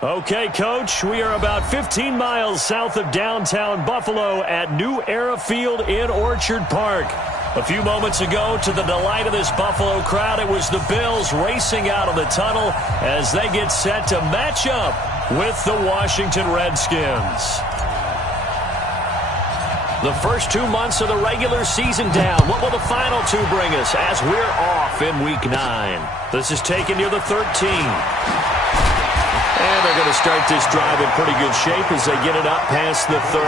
Okay, Coach, we are about 15 miles south of downtown Buffalo at New Era Field in Orchard Park. A few moments ago, to the delight of this Buffalo crowd, it was the Bills racing out of the tunnel as they get set to match up with the Washington Redskins. The first 2 months of the regular season down. What will the final two bring us as we're off in Week 9? This is taken near the 13. And they're going to start this drive in pretty good shape as they get it up past the 30.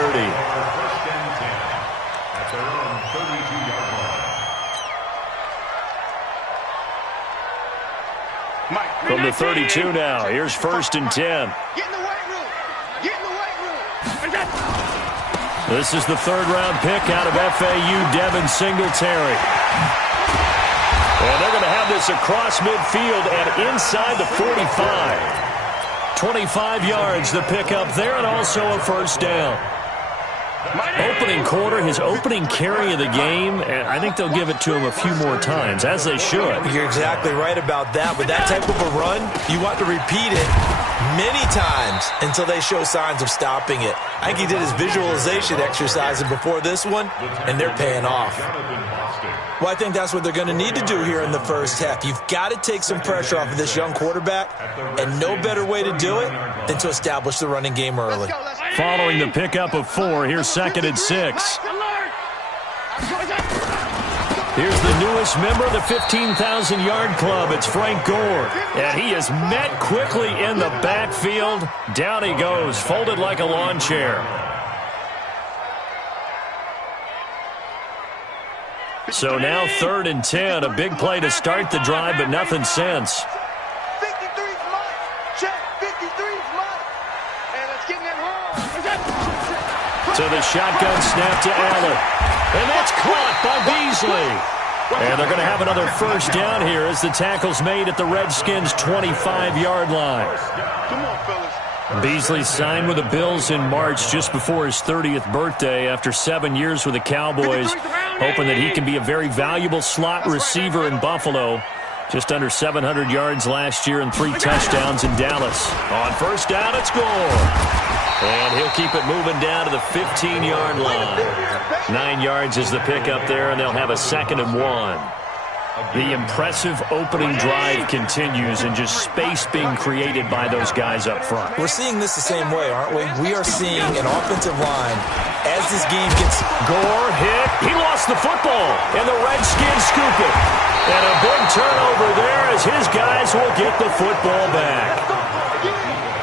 From the 32 now, here's 1st and 10. Get in the weight room. Get in the weight room. This is the 3rd-round pick out of FAU, Devin Singletary. And they're going to have this across midfield and inside the 45. 25 yards the pick up there, and also a 1st down. Opening quarter, his opening carry of the game, and I think they'll give it to him a few more times, as they should. You're exactly right about that. With that type of a run, you want to repeat it many times until they show signs of stopping it. I think he did his visualization exercise before this one, and they're paying off. Well, I think that's what they're going to need to do here in the first half. You've got to take some pressure off of this young quarterback, and no better way to do it than to establish the running game early. Following the pickup of 4, here's 2nd and 6. Here's the newest member of the 15,000-yard club. It's Frank Gore. And he is met quickly in the backfield. Down he goes, folded like a lawn chair. So now 3rd and 10, a big play to start the drive, but nothing since. 53's mine. Check. 53's mine. And let's get in that hole. To the shotgun snap to Allen. And that's caught by Beasley. And they're going to have another 1st down here as the tackle's made at the Redskins' 25-yard line. Come on, fellas. Beasley signed with the Bills in March just before his 30th birthday after 7 years with the Cowboys, hoping that he can be a very valuable slot receiver in Buffalo. Just under 700 yards last year and 3 touchdowns in Dallas. On 1st down, it's Gore. And he'll keep it moving down to the 15-yard line. 9 yards is the pickup there, and they'll have a 2nd and 1. The impressive opening drive continues, and just space being created by those guys up front. We're seeing this the same way, aren't we? We are seeing an offensive line as this game gets... Gore hit. He lost the football, and the Redskins scoop it. And a big turnover there as his guys will get the football back.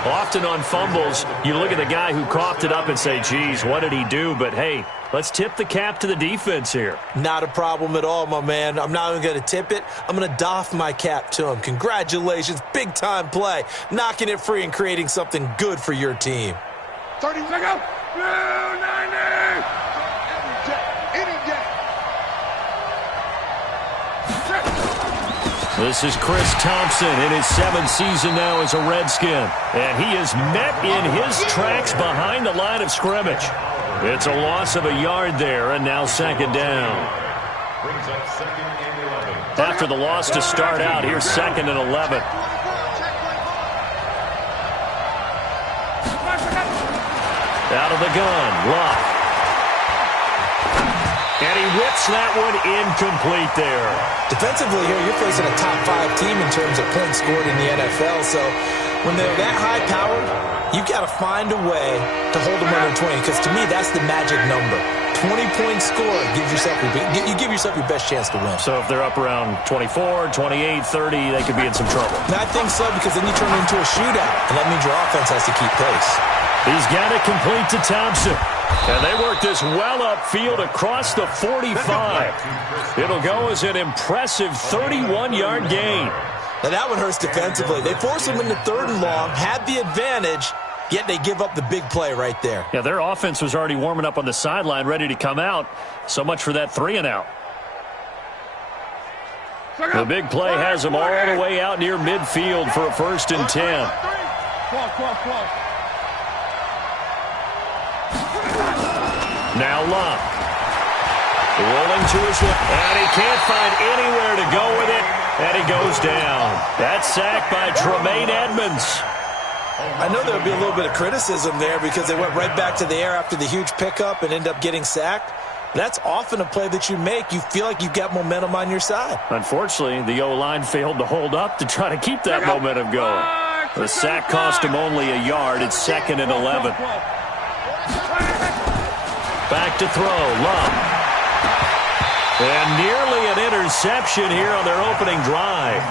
Often on fumbles, you look at the guy who coughed it up and say, geez, what did he do? But, hey, let's tip the cap to the defense here. Not a problem at all, my man. I'm not even going to tip it. I'm going to doff my cap to him. Congratulations. Big-time play. Knocking it free and creating something good for your team. 30 seconds. 90. This is Chris Thompson in his 7th season now as a Redskin. And he is met in his tracks behind the line of scrimmage. It's a loss of a yard there, and now 2nd down. After the loss to start out, here's 2nd and 11. Out of the gun, Luck. And he whips that one incomplete there. Defensively here, you're facing a top 5 team in terms of points scored in the NFL. So when they're that high-powered, you've got to find a way to hold them under 20. Because to me, that's the magic number. 20 points scored gives yourself you give yourself your best chance to win. So if they're up around 24, 28, 30, they could be in some trouble. And I think so, because then you turn it into a shootout. And that means your offense has to keep pace. He's got it complete to Thompson. And they work this well upfield across the 45. It'll go as an impressive 31-yard gain. Now that one hurts defensively. They force them into 3rd and long, had the advantage, yet they give up the big play right there. Yeah, their offense was already warming up on the sideline, ready to come out. So much for that 3-and-out. The big play has them all the way out near midfield for a 1st and 10. Now Luck. Rolling to his left. And he can't find anywhere to go with it. And he goes down. That's sacked by Tremaine Edmonds. I know there'll be a little bit of criticism there because they went right back to the air after the huge pickup and end up getting sacked. That's often a play that you make. You feel like you've got momentum on your side. Unfortunately, the O-line failed to hold up to try to keep that momentum going. The sack cost him only a yard. It's 2nd and 11. Back to throw. Love. And nearly an interception here on their opening drive.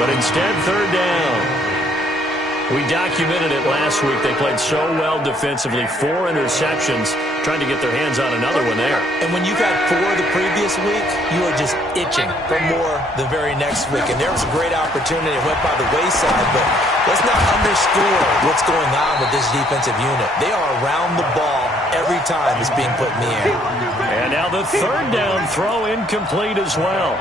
But instead, 3rd down. We documented it last week. They played so well defensively. 4 interceptions, trying to get their hands on another one there. And when you got 4 the previous week, you are just itching for more the very next week. And there was a great opportunity. It went by the wayside, but let's not underscore what's going on with this defensive unit. They are around the ball every time it's being put in the air. And now the 3rd down throw incomplete as well.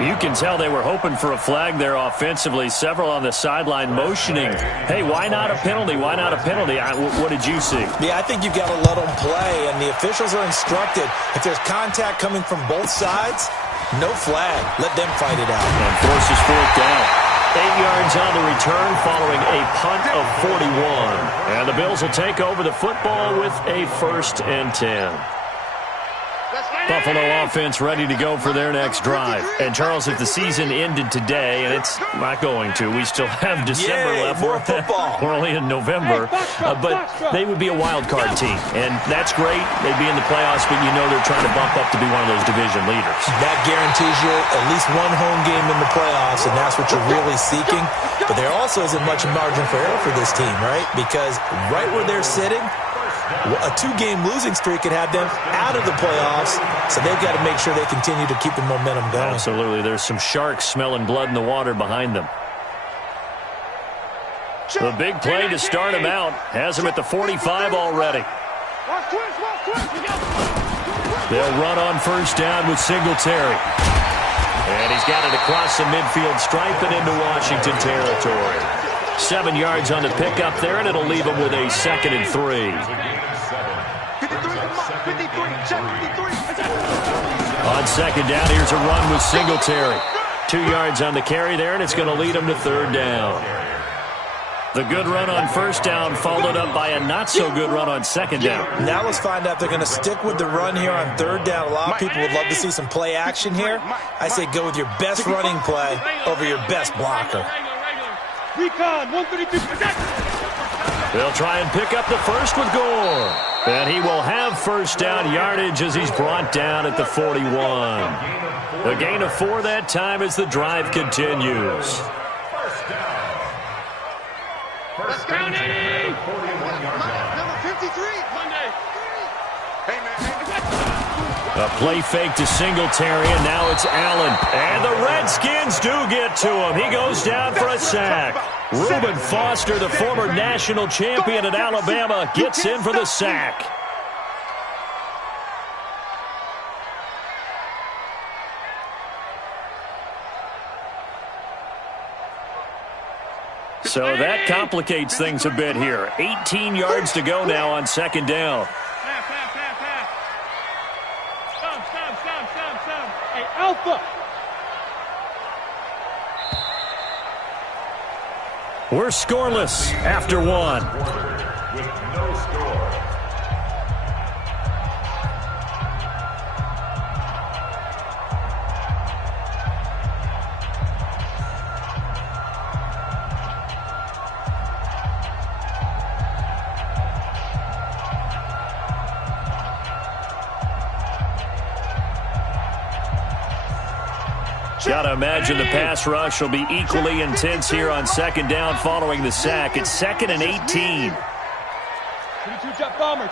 You can tell they were hoping for a flag there offensively. Several on the sideline motioning, hey, why not a penalty? Why not a penalty? What did you see? Yeah, I think you've got to let them play, and the officials are instructed. If there's contact coming from both sides, no flag. Let them fight it out. And forces 4th down. 8 yards on the return following a punt of 41. And the Bills will take over the football with a 1st and 10. Buffalo offense ready to go for their next drive. And, Charles, if the season ended today, and it's not going to, we still have December left. More football. We're only in November. But they would be a wild card team. And that's great. They'd be in the playoffs, but you know they're trying to bump up to be one of those division leaders. That guarantees you at least one home game in the playoffs, and that's what you're really seeking. But there also isn't much margin for error for this team, right? Because right where they're sitting, a 2-game losing streak could have them out of the playoffs, so they've got to make sure they continue to keep the momentum going. Absolutely. There's some sharks smelling blood in the water behind them. The big play to start him out has him at the 45 already. They'll run on 1st down with Singletary. And he's got it across the midfield stripe and into Washington territory. 7 yards on the pickup there, and it'll leave him with a 2nd and 3. On 2nd down, here's a run with Singletary. 2 yards on the carry there, and it's going to lead him to 3rd down. The good run on 1st down followed up by a not-so-good run on 2nd down. Now let's find out if they're going to stick with the run here on 3rd down. A lot of people would love to see some play action here. I say go with your best running play over your best blocker. Recon, 132. They'll try and pick up the first with Gore. And he will have 1st down yardage as he's brought down at the 41. A gain of 4 that time as the drive continues. Let's go, Nady! Number 53. Monday. Hey, man. A play fake to Singletary, and now it's Allen. And the Redskins do get to him. He goes down for a sack. Reuben Foster, the former national champion at Alabama, gets in for the sack. So that complicates things a bit here. 18 yards to go now on 2nd down. Stop. Hey, Alpha. We're scoreless after 1. With no score. Got to imagine the pass rush will be equally intense here on 2nd down following the sack. It's 2nd and 18. 22 Jet Bomber.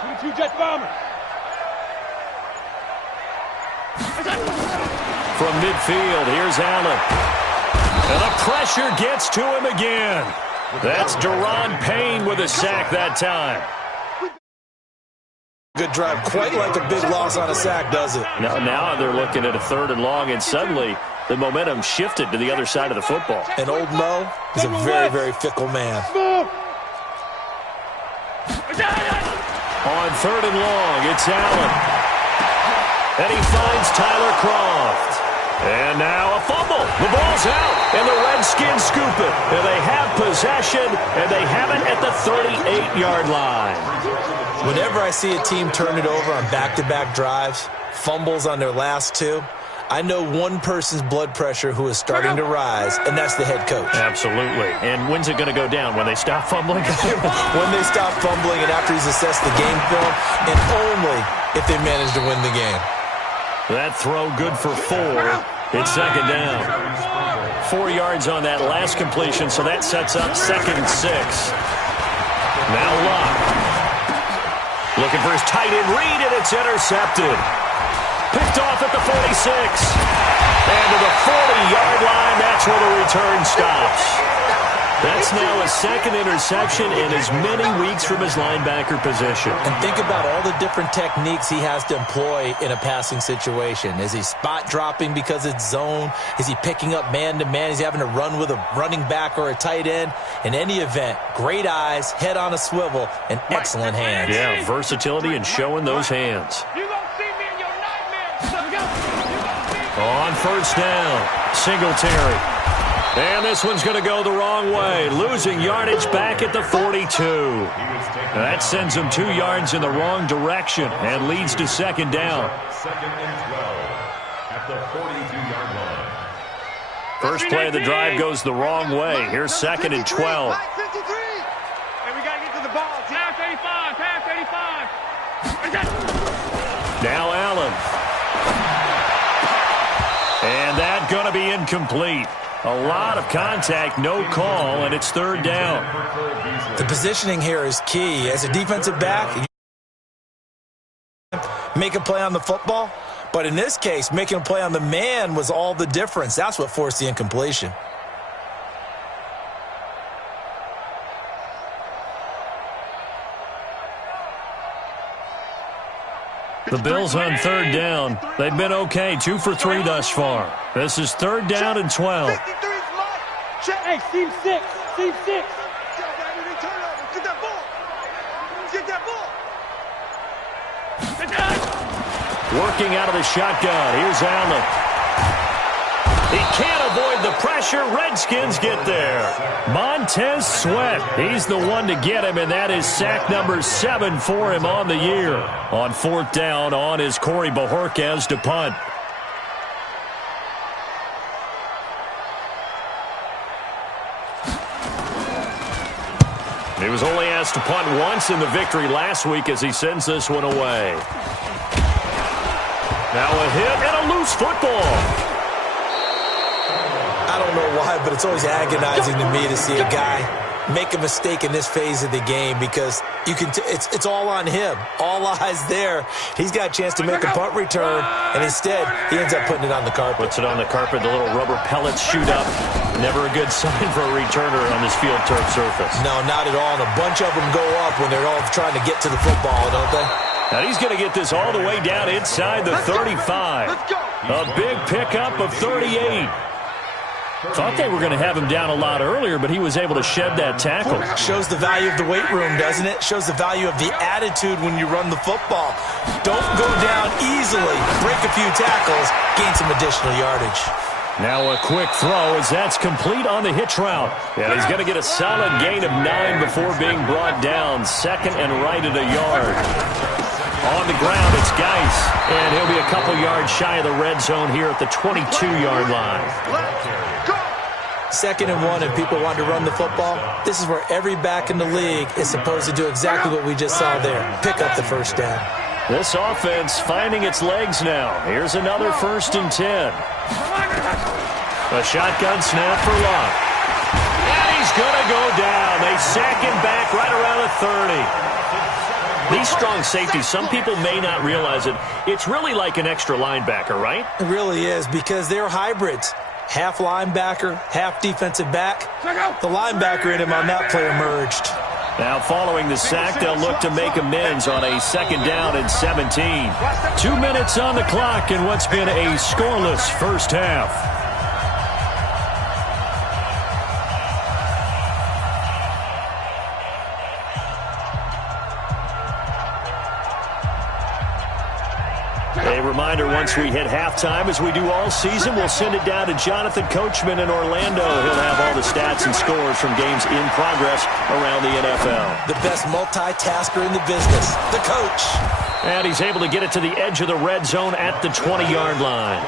From midfield, here's Allen. And the pressure gets to him again. That's Daron Payne with a sack that time. Good drive. Quite like a big loss on a sack, does it? Now they're looking at a 3rd and long, and suddenly the momentum shifted to the other side of the football. And old Mo is a very, very fickle man. On 3rd and long, it's Allen. And he finds Tyler Kroft. And now a fumble. The ball's out. And the Redskins scoop it. And they have possession, and they have it at the 38-yard line. Whenever I see a team turn it over on back-to-back drives, fumbles on their last two, I know one person's blood pressure who is starting to rise, and that's the head coach. Absolutely. And when's it going to go down? When they stop fumbling? When they stop fumbling and after he's assessed the game film, and only if they manage to win the game. That throw good for 4. It's second down. 4 yards on that last completion, so that sets up 2nd and 6. Now Luck. Looking for his tight end read, and it's intercepted. Picked off at the 46. And to the 40-yard line, that's where the return stops. That's now a 2nd interception in as many weeks from his linebacker position. And think about all the different techniques he has to employ in a passing situation. Is he spot dropping because it's zone? Is he picking up man-to-man? Is he having to run with a running back or a tight end? In any event, great eyes, head on a swivel, and excellent hands. Yeah, versatility and showing those hands. On first down, Singletary. And this one's going to go the wrong way, losing yardage back at the 42. That sends him 2 yards in the wrong direction and leads to second down. 2nd and 12 at the 42-yard line. First play of the drive goes the wrong way. Here's 2nd and 12. And we got to get to the ball. Pass 85, pass 85. Now Allen. And that's going to be incomplete. A lot of contact, no call, and it's 3rd down. The positioning here is key. As a defensive back, make a play on the football. But in this case, making a play on the man was all the difference. That's what forced the incompletion. The Bills on 3rd down. They've been okay, 2 for 3 thus far. This is 3rd down and 12. Hey, team 6, team 6. Get that ball. Get that ball. Working out of the shotgun. Here's Allen. He can't avoid the pressure. Redskins get there. Montez Sweat. He's the one to get him, and that is sack number 7 for him on the year. On 4th down, on is Corey Bojorquez to punt. He was only asked to punt once in the victory last week as he sends this one away. Now a hit and a loose football. I don't know why, but it's always agonizing to me to see a guy make a mistake in this phase of the game because you can. It's all on him. All eyes there. He's got a chance to make a punt return, and instead he ends up putting it on the carpet. Puts it on the carpet. The little rubber pellets shoot up. Never a good sign for a returner on this field turf surface. No, not at all. And a bunch of them go up when they're all trying to get to the football, don't they? Now he's going to get this all the way down inside the 35. A big pickup of 38. Thought they were going to have him down a lot earlier, but he was able to shed that tackle. Shows the value of the weight room, doesn't it? Shows the value of the attitude when you run the football. Don't go down easily. Break a few tackles. Gain some additional yardage. Now a quick throw as that's complete on the hitch route. And he's going to get a solid gain of 9 before being brought down. 2nd and right at a yard. On the ground, it's Geis. And he'll be a couple yards shy of the red zone here at the 22-yard line. 2nd and 1, and people want to run the football. This is where every back in the league is supposed to do exactly what we just saw there. Pick up the first down. This offense finding its legs now. Here's another 1st and 10. A shotgun snap for Luck. And he's going to go down. They sack him back right around the 30. These strong safeties, some people may not realize it. It's really like an extra linebacker, right? It really is because they're hybrids. Half linebacker, half defensive back. The linebacker in him on that play emerged. Now following the sack, they'll look to make amends on a 2nd down and 17. 2 minutes on the clock in what's been a scoreless first half. A reminder, once we hit halftime, as we do all season, we'll send it down to Jonathan Coachman in Orlando. He'll have all the stats and scores from games in progress around the NFL. The best multitasker in the business, the coach. And he's able to get it to the edge of the red zone at the 20-yard line.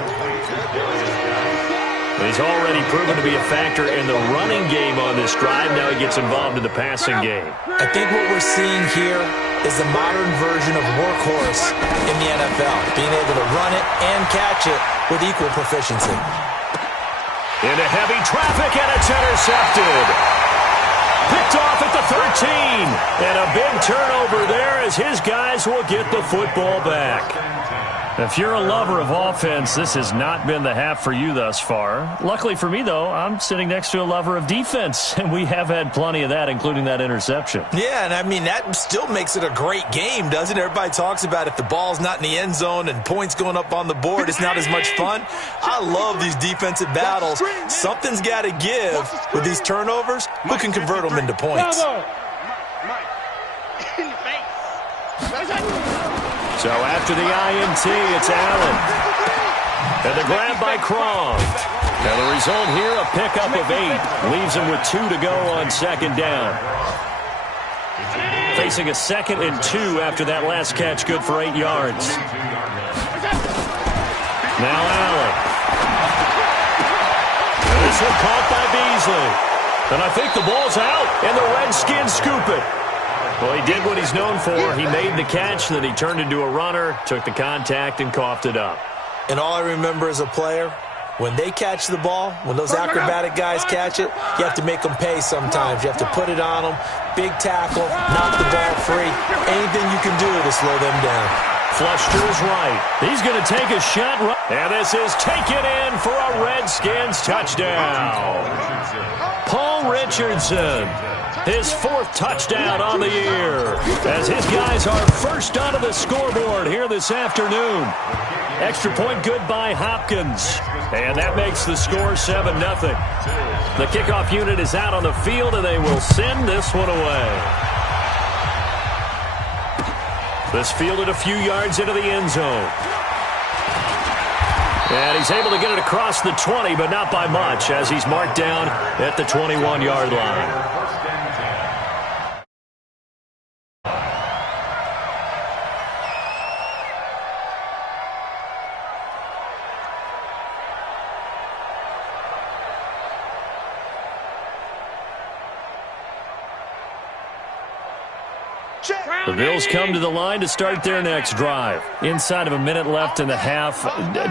He's already proven to be a factor in the running game on this drive. Now he gets involved in the passing game. I think what we're seeing here is the modern version of workhorse in the NFL, being able to run it and catch it with equal proficiency. Into heavy traffic, and it's intercepted. Picked off at the 13. And a big turnover there as his guys will get the football back. If you're a lover of offense, this has not been the half for you thus far. Luckily for me, though, I'm sitting next to a lover of defense, and we have had plenty of that, including that interception. Yeah, and I mean, that still makes it a great game, doesn't it? Everybody talks about if the ball's not in the end zone and points going up on the board, it's not as much fun. I love these defensive battles. Something's got to give with these turnovers. Who can convert them into points? So after the INT, it's Allen. And the grab by Croft. And the result here, a pickup of 8. Leaves him with 2 to go on second down. Facing a 2nd and 2 after that last catch, good for 8 yards. Now Allen. And this one caught by Beasley. And I think the ball's out, and the Redskins scoop it. Well, he did what he's known for. He made the catch, then he turned into a runner, took the contact, and coughed it up. And all I remember as a player, when they catch the ball, when those acrobatic guys catch it, you have to make them pay sometimes. You have to put it on them, big tackle, knock the ball free. Anything you can do to slow them down. Flush to his right. He's going to take a shot. And this is taken in for a Redskins touchdown. Paul Richardson. His 4th touchdown on the year as his guys are first onto the scoreboard here this afternoon. Extra point good by Hopkins. And that makes the score 7-0. The kickoff unit is out on the field, and they will send this one away. This fielded a few yards into the end zone. And he's able to get it across the 20, but not by much, as he's marked down at the 21-yard line. The Bills come to the line to start their next drive. Inside of a minute left in the half,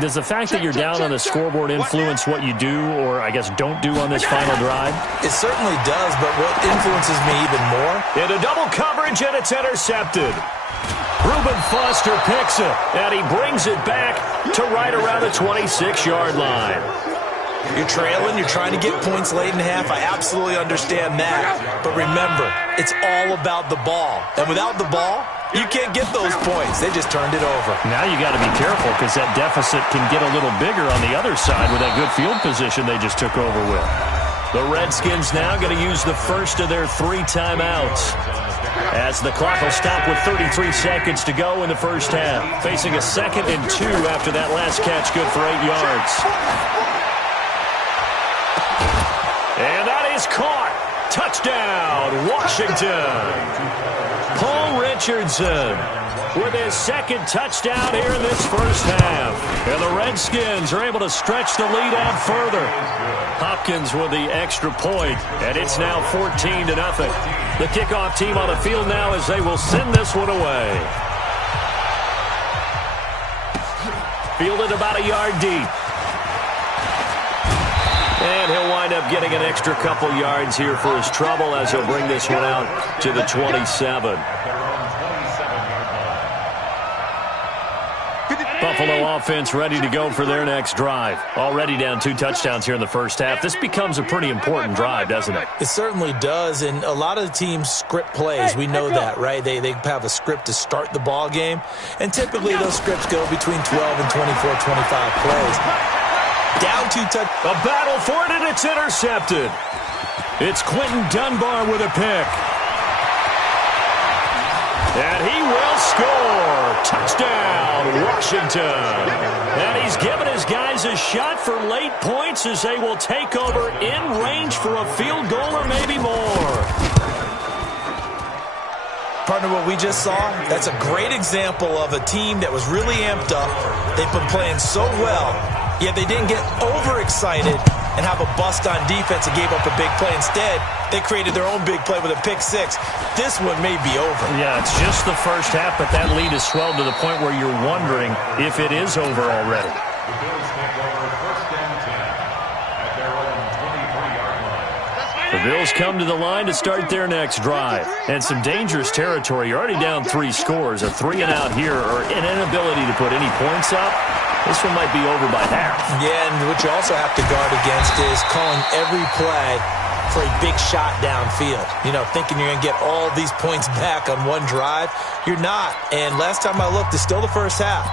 does the fact that you're down on the scoreboard influence what you do, or I guess don't do on this final drive? It certainly does, but what influences me even more? Into double coverage, and it's intercepted. Reuben Foster picks it, and he brings it back to right around the 26-yard line. You're trailing, you're trying to get points late in half. I absolutely understand that. But remember, it's all about the ball. And without the ball, you can't get those points. They just turned it over. Now you got to be careful because that deficit can get a little bigger on the other side with that good field position they just took over with. The Redskins now going to use the first of their 3 timeouts, as the clock will stop with 33 seconds to go in the first half. Facing a 2nd and 2 after that last catch, good for 8 yards. And that is caught. Touchdown, Washington. Paul Richardson with his 2nd touchdown here in this first half. And the Redskins are able to stretch the lead out further. Hopkins with the extra point, and it's now 14-0. The kickoff team on the field now as they will send this one away. Fielded about a yard deep. And he'll wind up getting an extra couple yards here for his trouble as he'll bring this one out to the 27. Buffalo offense ready to go for their next drive. Already down 2 touchdowns here in the first half. This becomes a pretty important drive, doesn't it? It certainly does, and a lot of the teams script plays. We know that, right? They have a script to start the ball game, and typically those scripts go between 12 and 24, 25 plays. Down 2 touchdowns. A battle for it, and it's intercepted. It's Quentin Dunbar with a pick. And he will score. Touchdown, Washington. And he's given his guys a shot for late points as they will take over in range for a field goal or maybe more. Partner, what we just saw, that's a great example of a team that was really amped up. They've been playing so well, yet they didn't get overexcited and have a bust on defense and gave up a big play. Instead, they created their own big play with a pick six. This one may be over. Yeah, it's just the first half, but that lead has swelled to the point where you're wondering if it is over already. The Bills take over first and 10 at their own 23-yard line. The Bills come to the line to start their next drive. And some dangerous territory. You're already down 3 scores. A 3-and-out here or an inability to put any points up. This one might be over by half. Yeah, and what you also have to guard against is calling every play for a big shot downfield. You know, thinking you're going to get all these points back on one drive. You're not. And last time I looked, it's still the first half.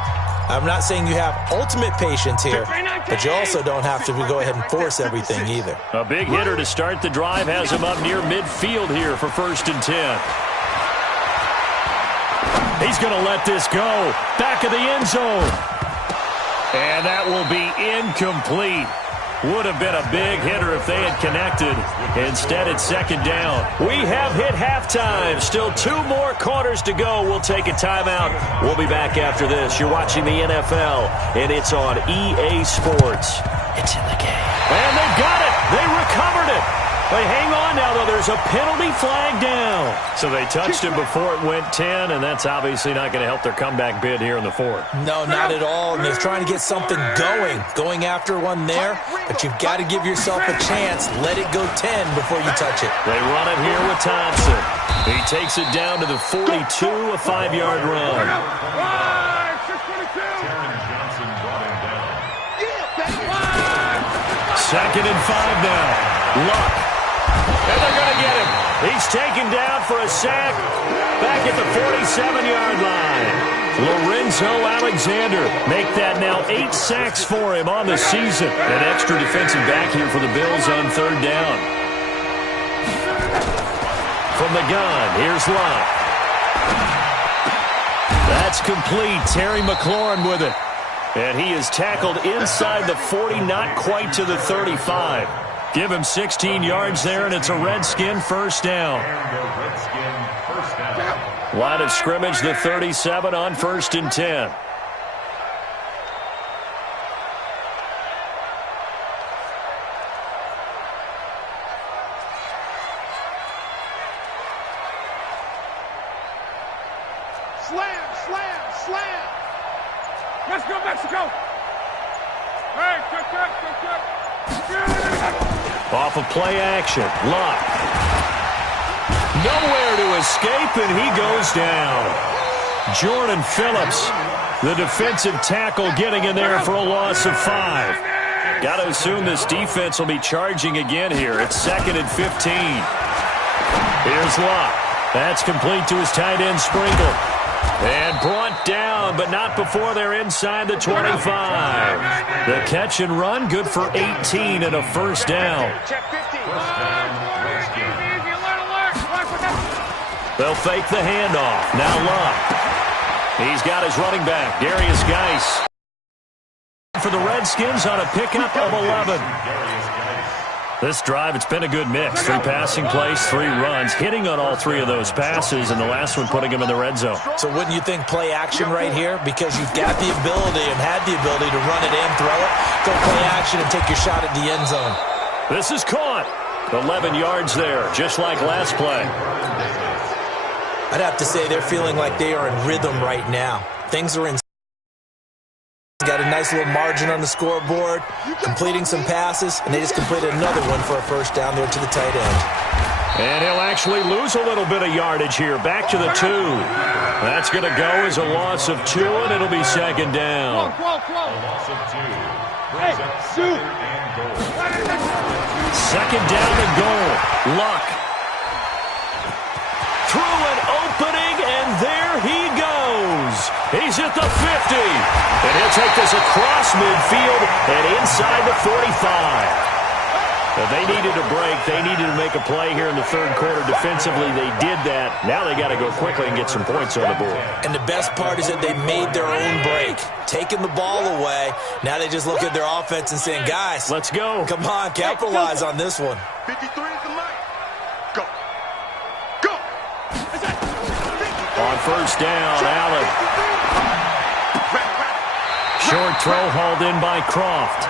I'm not saying you have ultimate patience here, but you also don't have to go ahead and force everything either. A big hitter to start the drive has him up near midfield here for first and 10. He's going to let this go. Back of the end zone. And that will be incomplete. Would have been a big hitter if they had connected. Instead, it's second down. We have hit halftime. Still 2 more quarters to go. We'll take a timeout. We'll be back after this. You're watching the NFL, and it's on EA Sports. It's in the game. And they got it. They recovered it. They hang on now, though. There's a penalty flag down. So they touched it before it went 10, and that's obviously not going to help their comeback bid here in the 4th. No, not at all. And they're trying to get something going after one there. But you've got to give yourself a chance. Let it go 10 before you touch it. They run it here with Thompson. He takes it down to the 42, a 5-yard run. Johnson brought him down. Second and 5 now. Luck. And they're going to get him. He's taken down for a sack back at the 47-yard line. Lorenzo Alexander make that now 8 sacks for him on the season. An extra defensive back here for the Bills on 3rd down. From the gun, here's Luck. That's complete. Terry McLaurin with it. And he is tackled inside the 40, not quite to the 35. Give him 16 yards there, and it's a Redskin first down. Line of scrimmage, the 37 on 1st and 10. Slam. Let's go, Mexico. Hey, quick. Off of play action. Luck. Nowhere to escape, and he goes down. Jordan Phillips, the defensive tackle, getting in there for a loss of 5. Got to assume this defense will be charging again here. It's 2nd and 15. Here's Luck. That's complete to his tight end, Sprinkle. And brought down, but not before they're inside the 25. The catch and run, good for 18 and a first down. They'll fake the handoff. Now Luck. He's got his running back, Darius Geis. For the Redskins on a pickup of 11. This drive, it's been a good mix. 3 passing plays, 3 runs, hitting on all 3 of those passes, and the last one putting him in the red zone. So wouldn't you think play action right here? Because you've got the ability and had the ability to run it in, throw it, go play action and take your shot at the end zone. This is caught. 11 yards there, just like last play. I'd have to say they're feeling like they are in rhythm right now. Things are in. Got a nice little margin on the scoreboard, completing some passes, and they just completed another one for a first down there to the tight end. And he'll actually lose a little bit of yardage here, back to the 2. That's going to go as a loss of 2, and it'll be second down. A loss of 2. Brings up 2nd and goal. Second down and goal. Luck. Through an opening, and there he goes. He's at the 50. And he'll take this across midfield and inside the 45. But they needed a break. They needed to make a play here in the third quarter. Defensively, they did that. Now they got to go quickly and get some points on the board. And the best part is that they made their own break, taking the ball away. Now they just look at their offense and saying, guys, let's go. Come on, capitalize on this one. 53 is the mic. Go. Go. On first down, Allen. Short throw hauled in by Croft.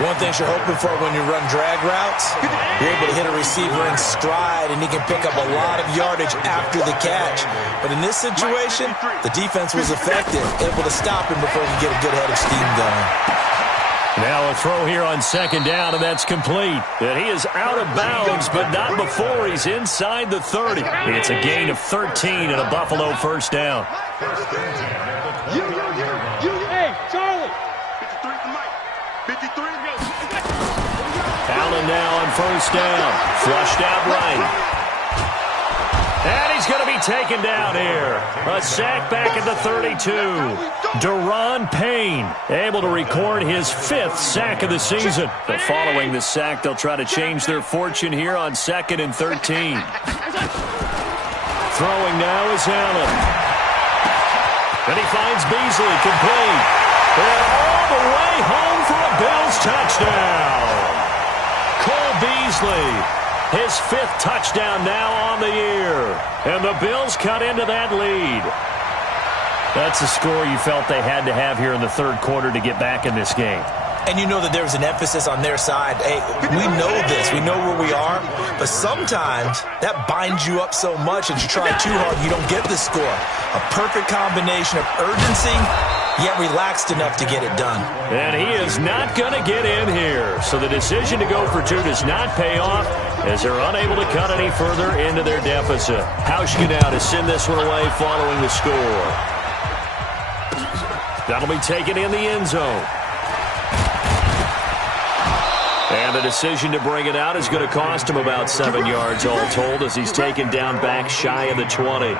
One thing you're hoping for when you run drag routes, you're able to hit a receiver in stride, and he can pick up a lot of yardage after the catch. But in this situation, the defense was effective, able to stop him before he could get a good head of steam going. Now a throw here on second down, and that's complete. And he is out of bounds, but not before he's inside the 30. It's a gain of 13 and a Buffalo first down. Hey, Charlie. 53 is the mic. 53 goes. Allen now on first down. Flushed out right. And he's going to be taken down here. A sack back at the 32. Deron Payne able to record his 5th sack of the season. But following the sack, they'll try to change their fortune here on 2nd and 13. Throwing now is Allen. And he finds Beasley complete. And all the way home for a Bills touchdown. Cole Beasley, his 5th touchdown now on the year. And the Bills cut into that lead. That's a score you felt they had to have here in the third quarter to get back in this game. And you know that there's an emphasis on their side. Hey, we know this. We know where we are. But sometimes that binds you up so much that you try too hard, you don't get the score. A perfect combination of urgency, yet relaxed enough to get it done. And he is not going to get in here. So the decision to go for 2 does not pay off as they're unable to cut any further into their deficit. Hauschka now to send this one away following the score. That'll be taken in the end zone. And the decision to bring it out is going to cost him about 7 yards all told as he's taken down back shy of the 20.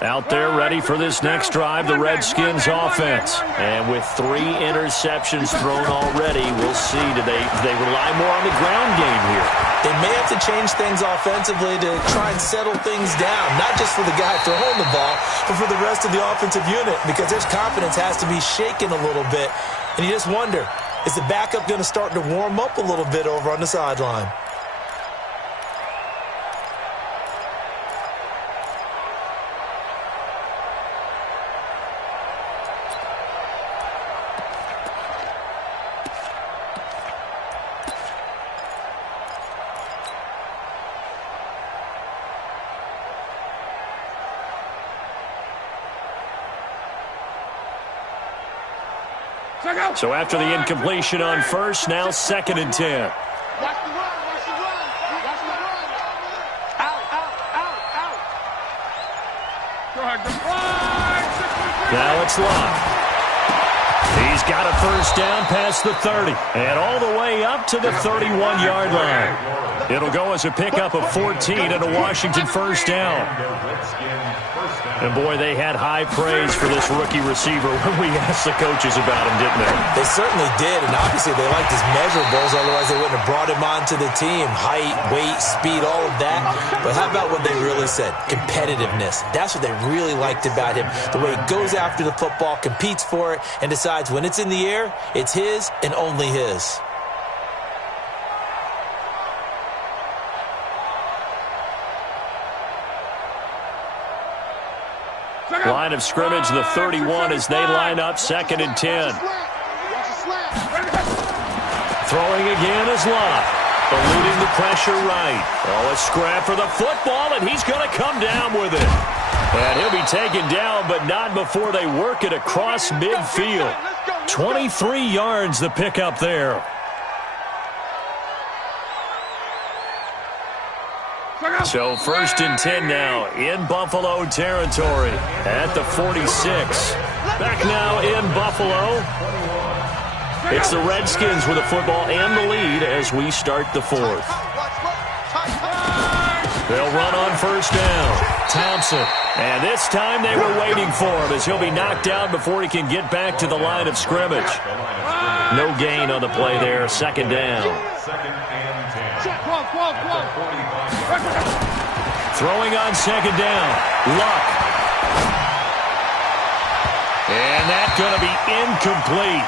Out there ready for this next drive, the Redskins offense. And with 3 interceptions thrown already, we'll see. Do they rely more on the ground game here? They may have to change things offensively to try and settle things down, not just for the guy throwing the ball, but for the rest of the offensive unit, because their confidence has to be shaken a little bit. And you just wonder, is the backup going to start to warm up a little bit over on the sideline? So after the incompletion on first, now 2nd and 10. Watch the run, watch the run, watch the run. Out, out, out, out. Now it's Locke. He's got a first down past the 30 and all the way up to the 31-yard line. It'll go as a pickup of 14 and a Washington first down. And, boy, they had high praise for this rookie receiver when we asked the coaches about him, didn't they? They certainly did, and obviously they liked his measurables, otherwise they wouldn't have brought him onto the team. Height, weight, speed, all of that. But how about what they really said? Competitiveness. That's what they really liked about him. The way he goes after the football, competes for it, and decides when it's in the air, it's his and only his. Line of scrimmage, the 31 as they line up 2nd and 10. Throwing again is Locke. Eluding the pressure right. Oh, a scrap for the football, and he's going to come down with it. And he'll be taken down, but not before they work it across midfield. 23 yards the pickup there. So 1st and 10 now in Buffalo territory at the 46. Back now in Buffalo. It's the Redskins with the football and the lead as we start the 4th. They'll run on 1st down. Thompson. And this time they were waiting for him as he'll be knocked down before he can get back to the line of scrimmage. No gain on the play there. 2nd down. Throwing on 2nd down. Luck. And that's going to be incomplete.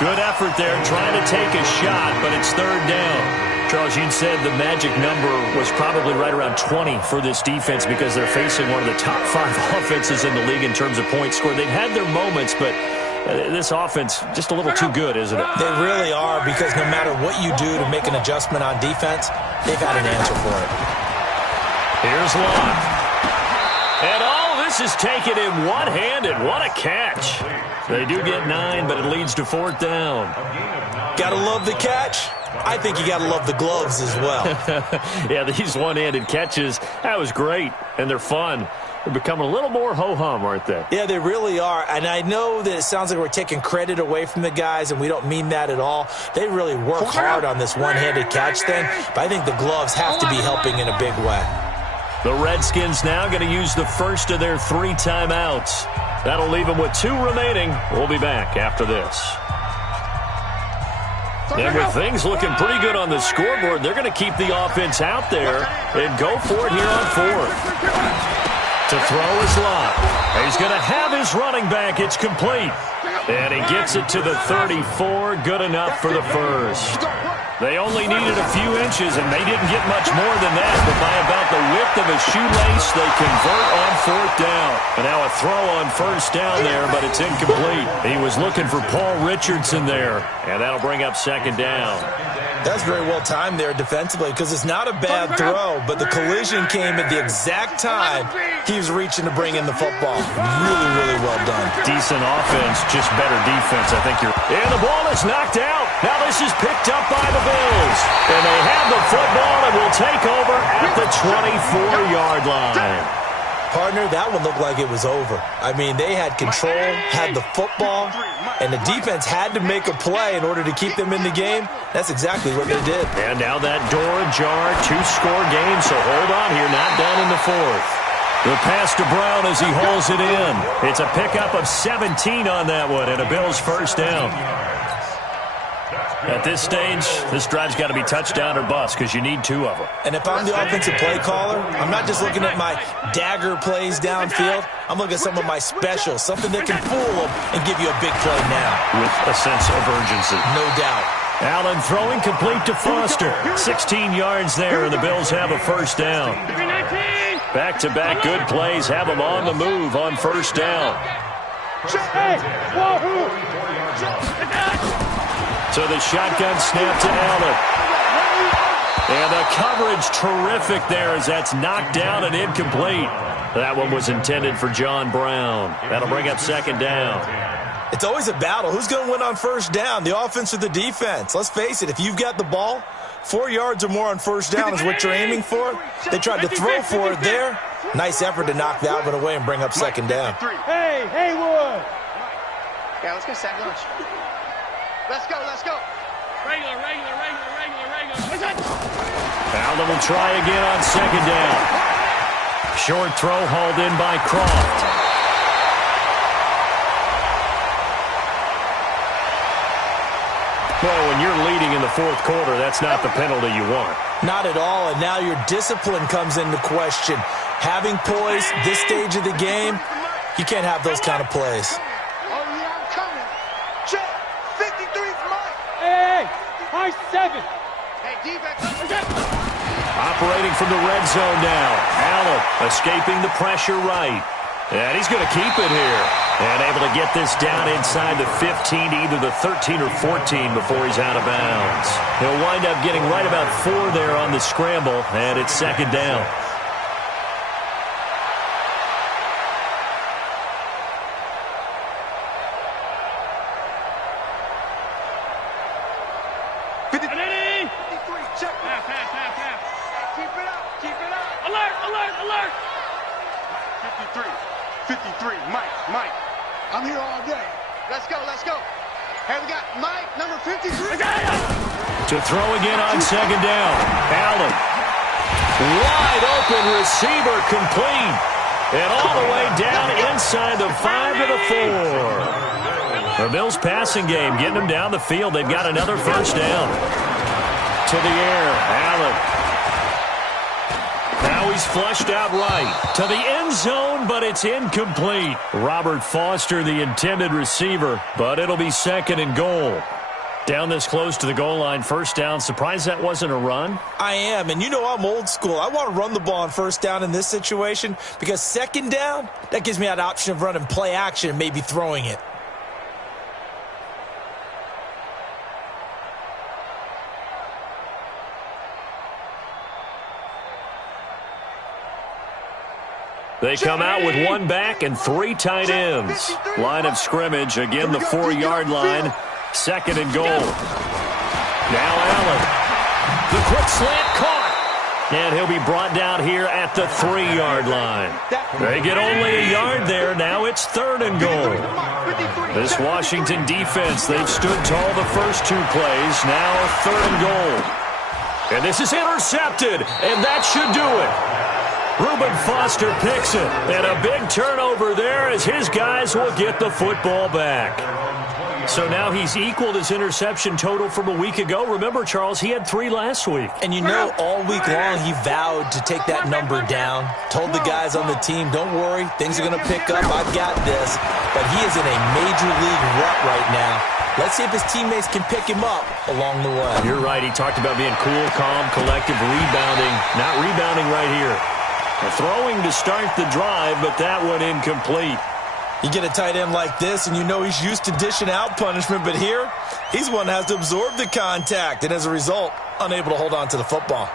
Good effort there trying to take a shot, but it's 3rd down. Charles, you said the magic number was probably right around 20 for this defense because they're facing one of the top 5 offenses in the league in terms of points scored. They've had their moments, but this offense just a little too good, isn't it? They really are, because no matter what you do to make an adjustment on defense, they've had an answer for it. Here's Locke. And all this is taken in one-handed. What a catch. They do get 9, but it leads to 4th down. Gotta love the catch. I think you gotta love the gloves as well. Yeah, these one-handed catches, that was great, and they're fun. They're becoming a little more ho-hum, aren't they? Yeah, they really are. And I know that it sounds like we're taking credit away from the guys, and we don't mean that at all. They really work hard on this one-handed catch thing, but I think the gloves have to be helping in a big way. The Redskins now going to use the first of their 3 timeouts. That'll leave them with 2 remaining. We'll be back after this. And with things looking pretty good on the scoreboard, they're going to keep the offense out there and go for it here on 4th. To throw is Locke. He's going to have his running back. It's complete. And he gets it to the 34. Good enough for the 1st. They only needed a few inches, and they didn't get much more than that. But by about the width of a shoelace, they convert on 4th down. And now a throw on 1st down there, but it's incomplete. He was looking for Paul Richardson there, and that'll bring up 2nd down. That's very well timed there defensively, because it's not a bad throw, but the collision came at the exact time he was reaching to bring in the football. Really, really well done. Decent offense, just better defense, I think you're... And the ball is knocked out. Now this is picked up by the Bills. And they have the football and will take over at the 24-yard line. Partner, that one looked like it was over. I mean, they had control, had the football, and the defense had to make a play in order to keep them in the game. That's exactly what they did. And now that door ajar, 2-score game, so hold on here, not down in the 4th. The pass to Brown as he hauls it in. It's a pickup of 17 on that one, and a Bills 1st down. At this stage, this drive's got to be touchdown or bust because you need 2 of them. And if I'm the offensive play caller, I'm not just looking at my dagger plays downfield. I'm looking at some of my specials, something that can fool them and give you a big play now. With a sense of urgency. No doubt. Allen throwing complete to Foster. 16 yards there, and the Bills have a 1st down. Back-to-back good plays have them on the move on 1st down. So the shotgun snap to Allen. And the coverage terrific there as that's knocked down and incomplete. That one was intended for John Brown. That'll bring up 2nd down. It's always a battle. Who's going to win on 1st down, the offense or the defense? Let's face it, if you've got the ball, 4 yards or more on 1st down is what you're aiming for. They tried to throw for it there. Nice effort to knock that one away and bring up 2nd down. Hey, Haywood! Yeah, let's go sack lunch. Let's go, let's go. Regular. Allen will try again on 2nd down. Short throw hauled in by Croft. Well, when you're leading in the 4th quarter, that's not the penalty you want. Not at all, and now your discipline comes into question. Having poise this stage of the game, you can't have those kind of plays. Oh, yeah, I'm coming. Check. 53's Mike. Hey, high 7. Hey, defense. Operating from the red zone now. Allen escaping the pressure right. And he's going to keep it here. And able to get this down inside the 15 to either the 13 or 14 before he's out of bounds. He'll wind up getting right about 4 there on the scramble, and it's 2nd down. 53, check. Half. Keep it up. Alert. 53, Mike. I'm here all day. Let's go. Hey, we got Mike, number 53. To throw again on second down. Allen. Wide open receiver, complete. And all the way down inside the 5 to the 4. The Bills passing game getting them down the field. They've got another first down. To the air, Allen. Now he's flushed out right to the end zone, but it's incomplete. Robert Foster, the intended receiver, but it'll be second and goal. Down this close to the goal line, first down. Surprised that wasn't a run? I am, and you know I'm old school. I want to run the ball on first down in this situation because second down, that gives me that option of running play action and maybe throwing it. They come out with one back and 3 tight ends. Line of scrimmage, again the 4-yard line. Second and goal. Now Allen. The quick slant caught. And he'll be brought down here at the 3-yard line. They get only a yard there. Now it's third and goal. This Washington defense, they've stood tall the first 2 plays. Now third and goal. And this is intercepted. And that should do it. Reuben Foster picks it, and a big turnover there as his guys will get the football back. So now he's equaled his interception total from a week ago. Remember, Charles, he had 3 last week. And you know, all week long he vowed to take that number down. Told the guys on the team, don't worry, things are going to pick up. I've got this. But he is in a major league rut right now. Let's see if his teammates can pick him up along the way. You're right. He talked about being cool, calm, collective, rebounding. Not rebounding right here. Throwing to start the drive, but that one incomplete. You get a tight end like this, and you know he's used to dishing out punishment, but here, he's one that has to absorb the contact, and as a result, unable to hold on to the football.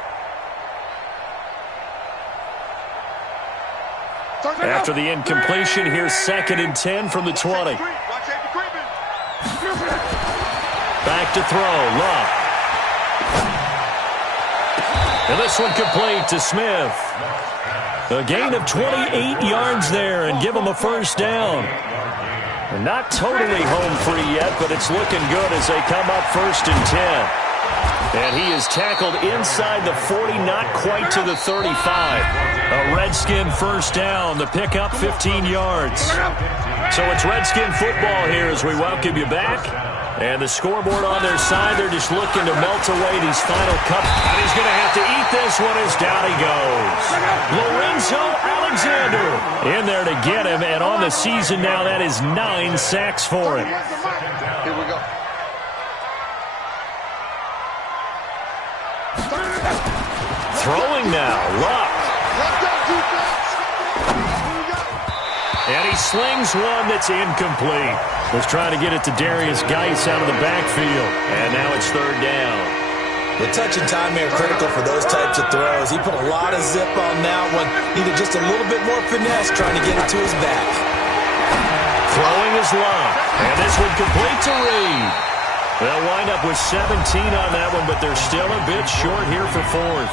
After the incompletion, here's second and 10 from the 20. Back to throw, Love. And this one complete to Smith. A gain of 28 yards there and give them a first down. They're not totally home free yet, but it's looking good as they come up first and 10. And he is tackled inside the 40, not quite to the 35. A Redskin first down, the pickup 15 yards. So it's Redskin football here as we welcome you back. And the scoreboard on their side, they're just looking to melt away these final cups. And he's going to have to eat this one as down he goes. Lorenzo Alexander in there to get him. And on the season now, that is 9 sacks for him. Here we go. Throwing now, Luck. Let's go, defense. And he slings one that's incomplete. Was trying to get it to Darius Geis out of the backfield. And now it's third down. The touch and time are critical for those types of throws. He put a lot of zip on that one. Needed just a little bit more finesse trying to get it to his back. Throwing is Luck. And this one complete to Reed. They'll wind up with 17 on that one, but they're still a bit short here for fourth.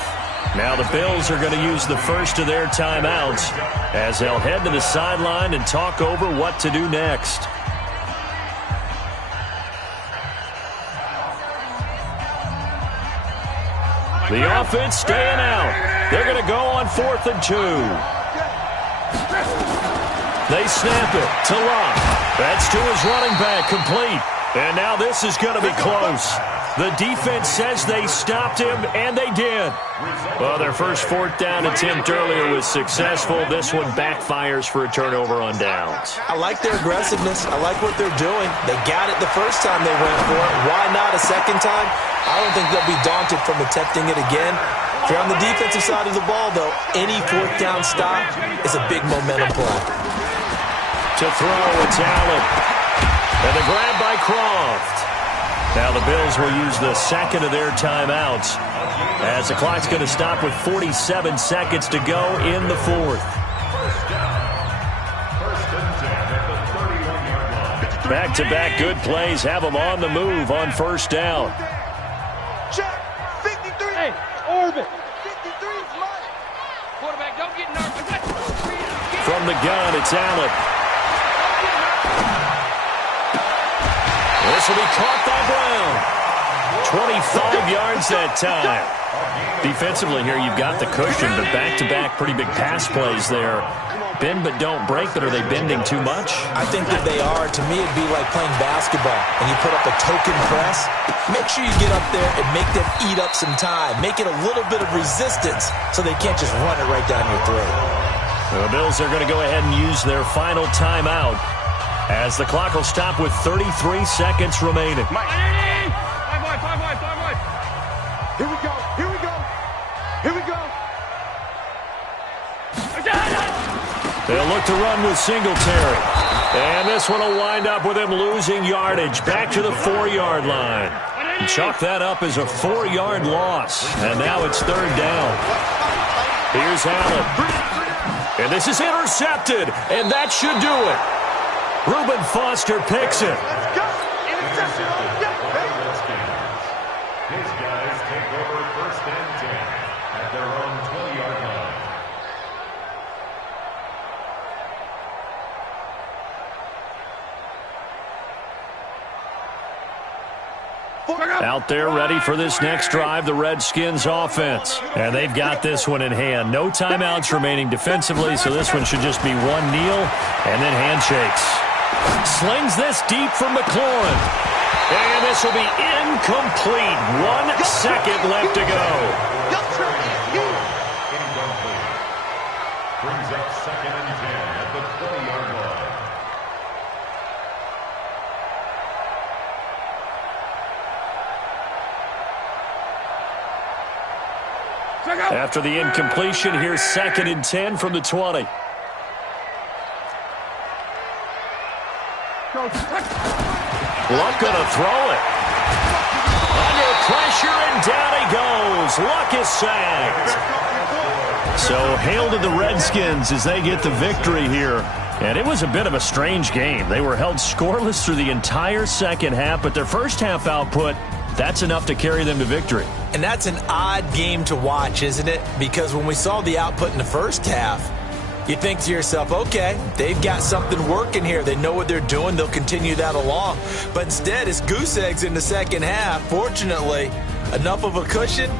Now the Bills are going to use the first of their timeouts as they'll head to the sideline and talk over what to do next. The offense staying out. They're going to go on 4th and 2. They snap it to Locke. That's to his running back, complete. And now this is going to be close. The defense says they stopped him, and they did. Well, their first 4th down attempt earlier was successful. This one backfires for a turnover on downs. I like their aggressiveness. I like what they're doing. They got it the first time they went for it. Why not a second time? I don't think they'll be daunted from attempting it again. If you're on the defensive side of the ball, though, any 4th down stop is a big momentum play. To throw, it's Allen. And the grab by Croft. Now the Bills will use the second of their timeouts as the clock's going to stop with 47 seconds to go in the 4th. Back-to-back good plays have them on the move on first down. From the gun, it's Allen. This will be caught by Brown. 25 yards that time. Defensively here, you've got the cushion, but back-to-back pretty big pass plays there. Bend but don't break, but are they bending too much? I think that they are. To me, it'd be like playing basketball, and you put up a token press. Make sure you get up there and make them eat up some time. Make it a little bit of resistance so they can't just run it right down your throat. The Bills are going to go ahead and use their final timeout as the clock will stop with 33 seconds remaining. Mike. Five wide. Here we go. Here we go. They'll look to run with Singletary. And this one will wind up with him losing yardage back to the 4-yard line. Chalk that up as a 4-yard loss. And now it's third down. Here's Allen. And this is intercepted. And that should do it. Reuben Foster picks it. Let's go. Interception on deck, baby. His guys take over first and 10 at their own 20-yard line. Out there ready for this next drive, the Redskins offense. And they've got this one in hand. No timeouts remaining defensively, so this one should just be one kneel and then handshakes. Slings this deep from McLaurin. And this will be incomplete. 1 second left to go. Incomplete. Brings up second and 10 at the 20-yard line. After the incompletion, here's second and 10 from the 20. Luck gonna throw it. Under pressure, and down he goes. Luck is sacked. So hail to the Redskins as they get the victory here. And it was a bit of a strange game. They were held scoreless through the entire second half, but their first half output, that's enough to carry them to victory. And that's an odd game to watch, isn't it? Because when we saw the output in the first half, you think to yourself, okay, they've got something working here. They know what they're doing. They'll continue that along. But instead, it's goose eggs in the second half. Fortunately, enough of a cushion.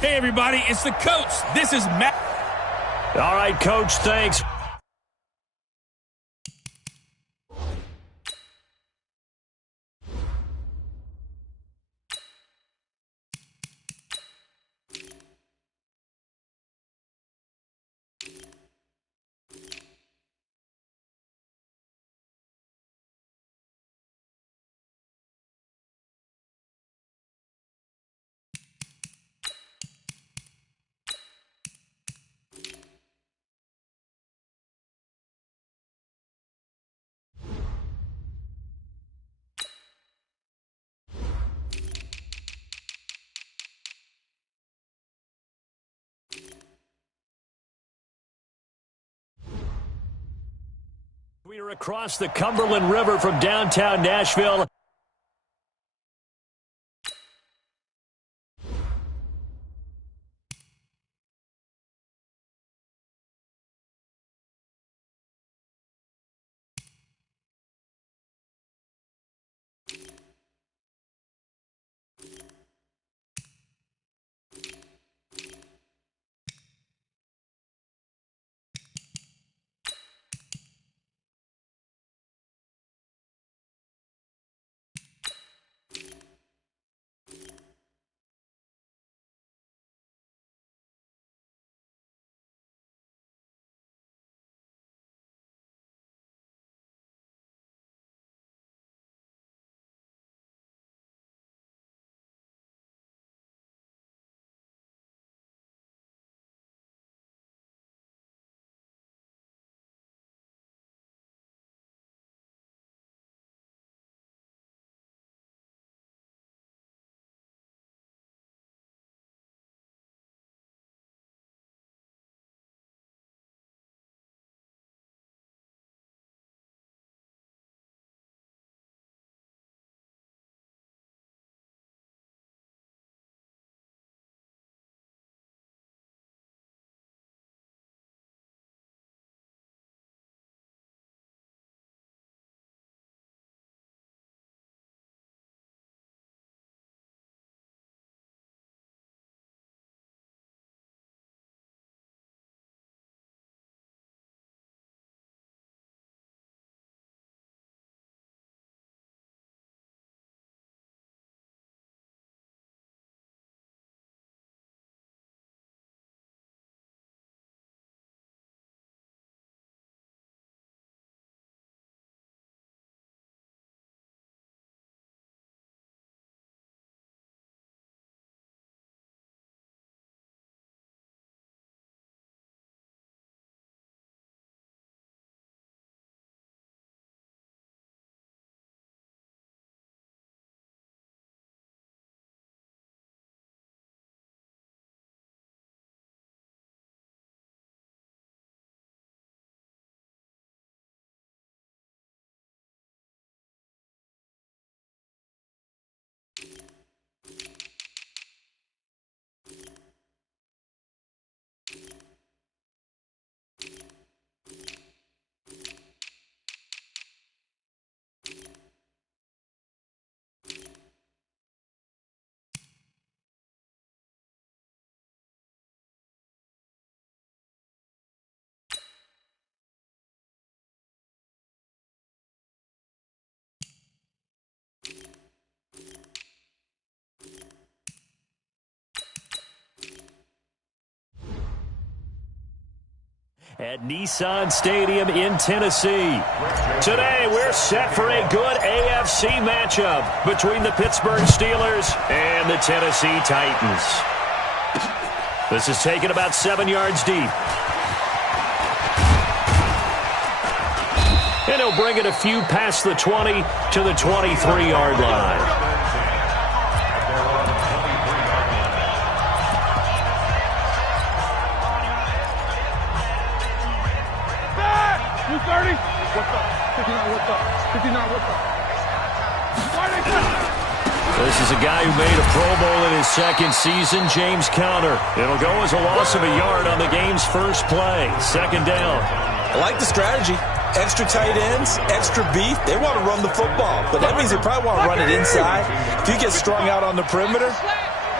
Hey, everybody, it's the coach. This is Matt. All right, Coach, thanks. We are across the Cumberland River from downtown Nashville. At Nissan Stadium in Tennessee. Today, we're set for a good AFC matchup between the Pittsburgh Steelers and the Tennessee Titans. This is taken about 7 yards deep. And he'll bring it a few past the 20 to the 23-yard line. This is a guy who made a Pro Bowl in his second season, James Conner. It'll go as a loss of a yard on the game's first play. Second down. I like the strategy. Extra tight ends, extra beef. They want to run the football, but that means they probably want to run it inside. If you get strung out on the perimeter,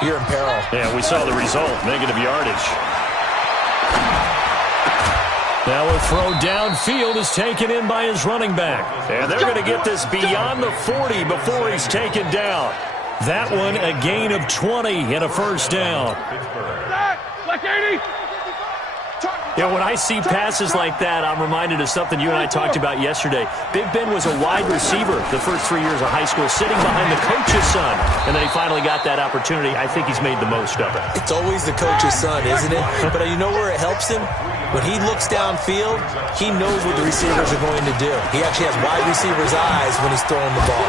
you're in peril. Yeah, we saw the result, negative yardage. Now a throw downfield is taken in by his running back. And they're going to get this beyond the 40 before he's taken down. That one a gain of 20 and a first down. Yeah, when I see passes like that, I'm reminded of something you and I talked about yesterday. Big Ben was a wide receiver the first 3 years of high school, sitting behind the coach's son. And then he finally got that opportunity. I think he's made the most of it. It's always the coach's son, isn't it? But you know where it helps him? When he looks downfield, he knows what the receivers are going to do. He actually has wide receivers' eyes when he's throwing the ball.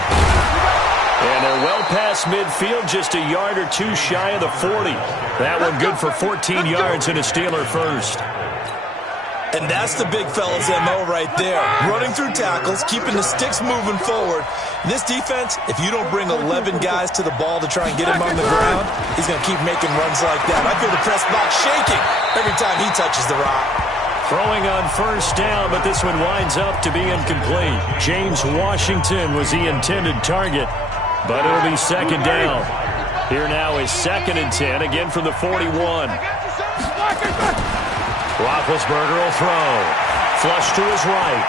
And they're well past midfield, just a yard or two shy of the 40. That one good for 14 yards and a Steeler first. And that's the big fella's MO right there. Running through tackles, keeping the sticks moving forward. This defense, if you don't bring 11 guys to the ball to try and get him on the ground, he's going to keep making runs like that. I feel the press box shaking every time he touches the rock. Throwing on first down, but this one winds up to be incomplete. James Washington was the intended target, but it'll be second down. Here now is 2nd and 10, again from the 41. Roethlisberger will throw. Flush to his right.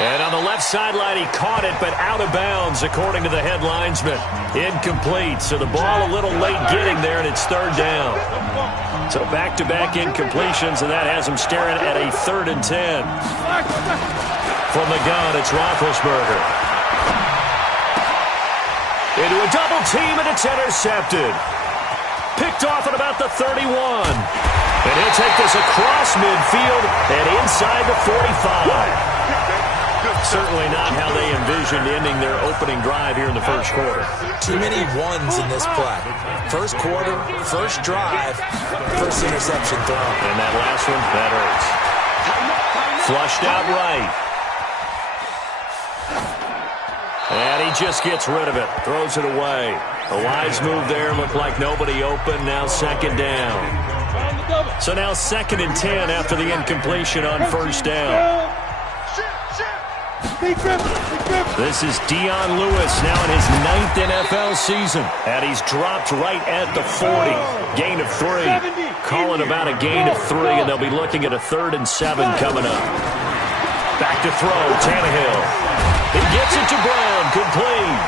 And on the left sideline, he caught it, but out of bounds, according to the head linesman. Incomplete, so the ball a little late getting there, and it's 3rd down. So back-to-back incompletions, and that has him staring at a 3rd and 10. From the gun, it's Roethlisberger. Into a double team, and it's intercepted. Picked off at about the 31. And he'll take this across midfield and inside the 45. Certainly not how they envisioned ending their opening drive here in the first quarter. Too many ones in this play. First quarter, first drive, first interception thrown. And that last one, that hurts. Flushed out right. And he just gets rid of it. Throws it away. A wise move there. Looked like nobody open. Now 2nd down. So now 2nd and 10 after the incompletion on first down. This is Dion Lewis now in his 9th NFL season. And he's dropped right at the 40. Gain of 3. Calling about a gain of 3, and they'll be looking at a 3rd and 7 coming up. Back to throw, Tannehill. He gets it to Brown, complete.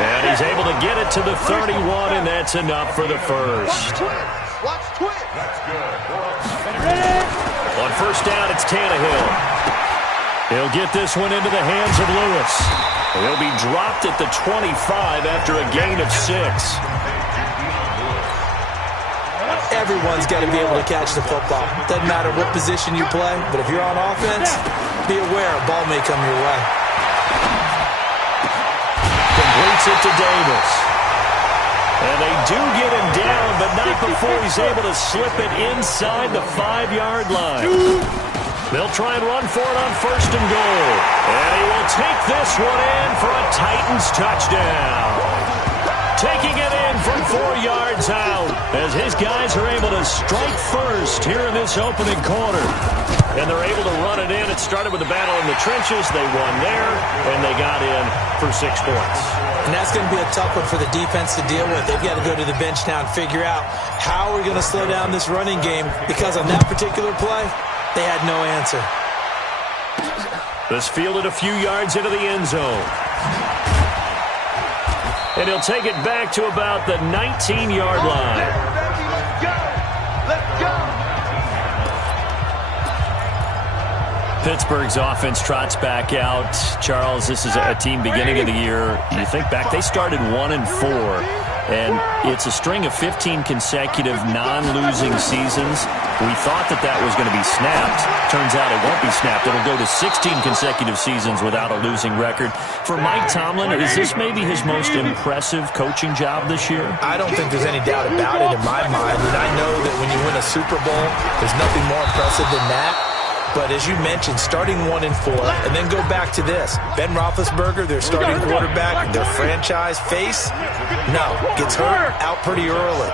And he's able to get it to the 31, and that's enough for the first. On first down, it's Tannehill. He'll get this one into the hands of Lewis. He'll be dropped at the 25 after a gain of 6. Everyone's got to be able to catch the football. Doesn't matter what position you play, but if you're on offense, be aware a ball may come your way. Completes it to Davis. And they do get him down, but not before he's able to slip it inside the 5-yard line. They'll try and run for it on 1st and goal. And he will take this one in for a Titans touchdown. Taking it in from 4 yards out as his guys are able to strike first here in this opening quarter. And they're able to run it in. It started with a battle in the trenches. They won there, and they got in for 6 points. And that's going to be a tough one for the defense to deal with. They've got to go to the bench now and figure out how we're going to slow down this running game, because on that particular play, they had no answer. This fielded a few yards into the end zone. And he'll take it back to about the 19-yard line. Let's go! Let's go! Pittsburgh's offense trots back out. Charles, this is a team beginning of the year. You think back, they started 1-4, and it's a string of 15 consecutive non-losing seasons. We thought that was going to be snapped. Turns out it won't be snapped. It'll go to 16 consecutive seasons without a losing record. For Mike Tomlin, is this maybe his most impressive coaching job this year? I don't think there's any doubt about it in my mind. And I know that when you win a Super Bowl, there's nothing more impressive than that. But as you mentioned, starting 1-4, and then go back to this. Ben Roethlisberger, their starting quarterback, their franchise face, gets hurt out pretty early.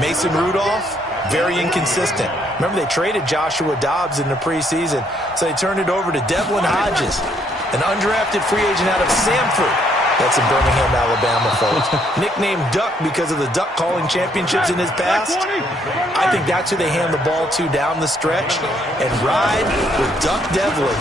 Mason Rudolph, very inconsistent. Remember, they traded Joshua Dobbs in the preseason, so they turned it over to Devlin Hodges, an undrafted free agent out of Samford. That's in Birmingham, Alabama, folks. Nicknamed Duck because of the duck calling championships in his past. I think that's who they hand the ball to down the stretch and ride with Duck Devlin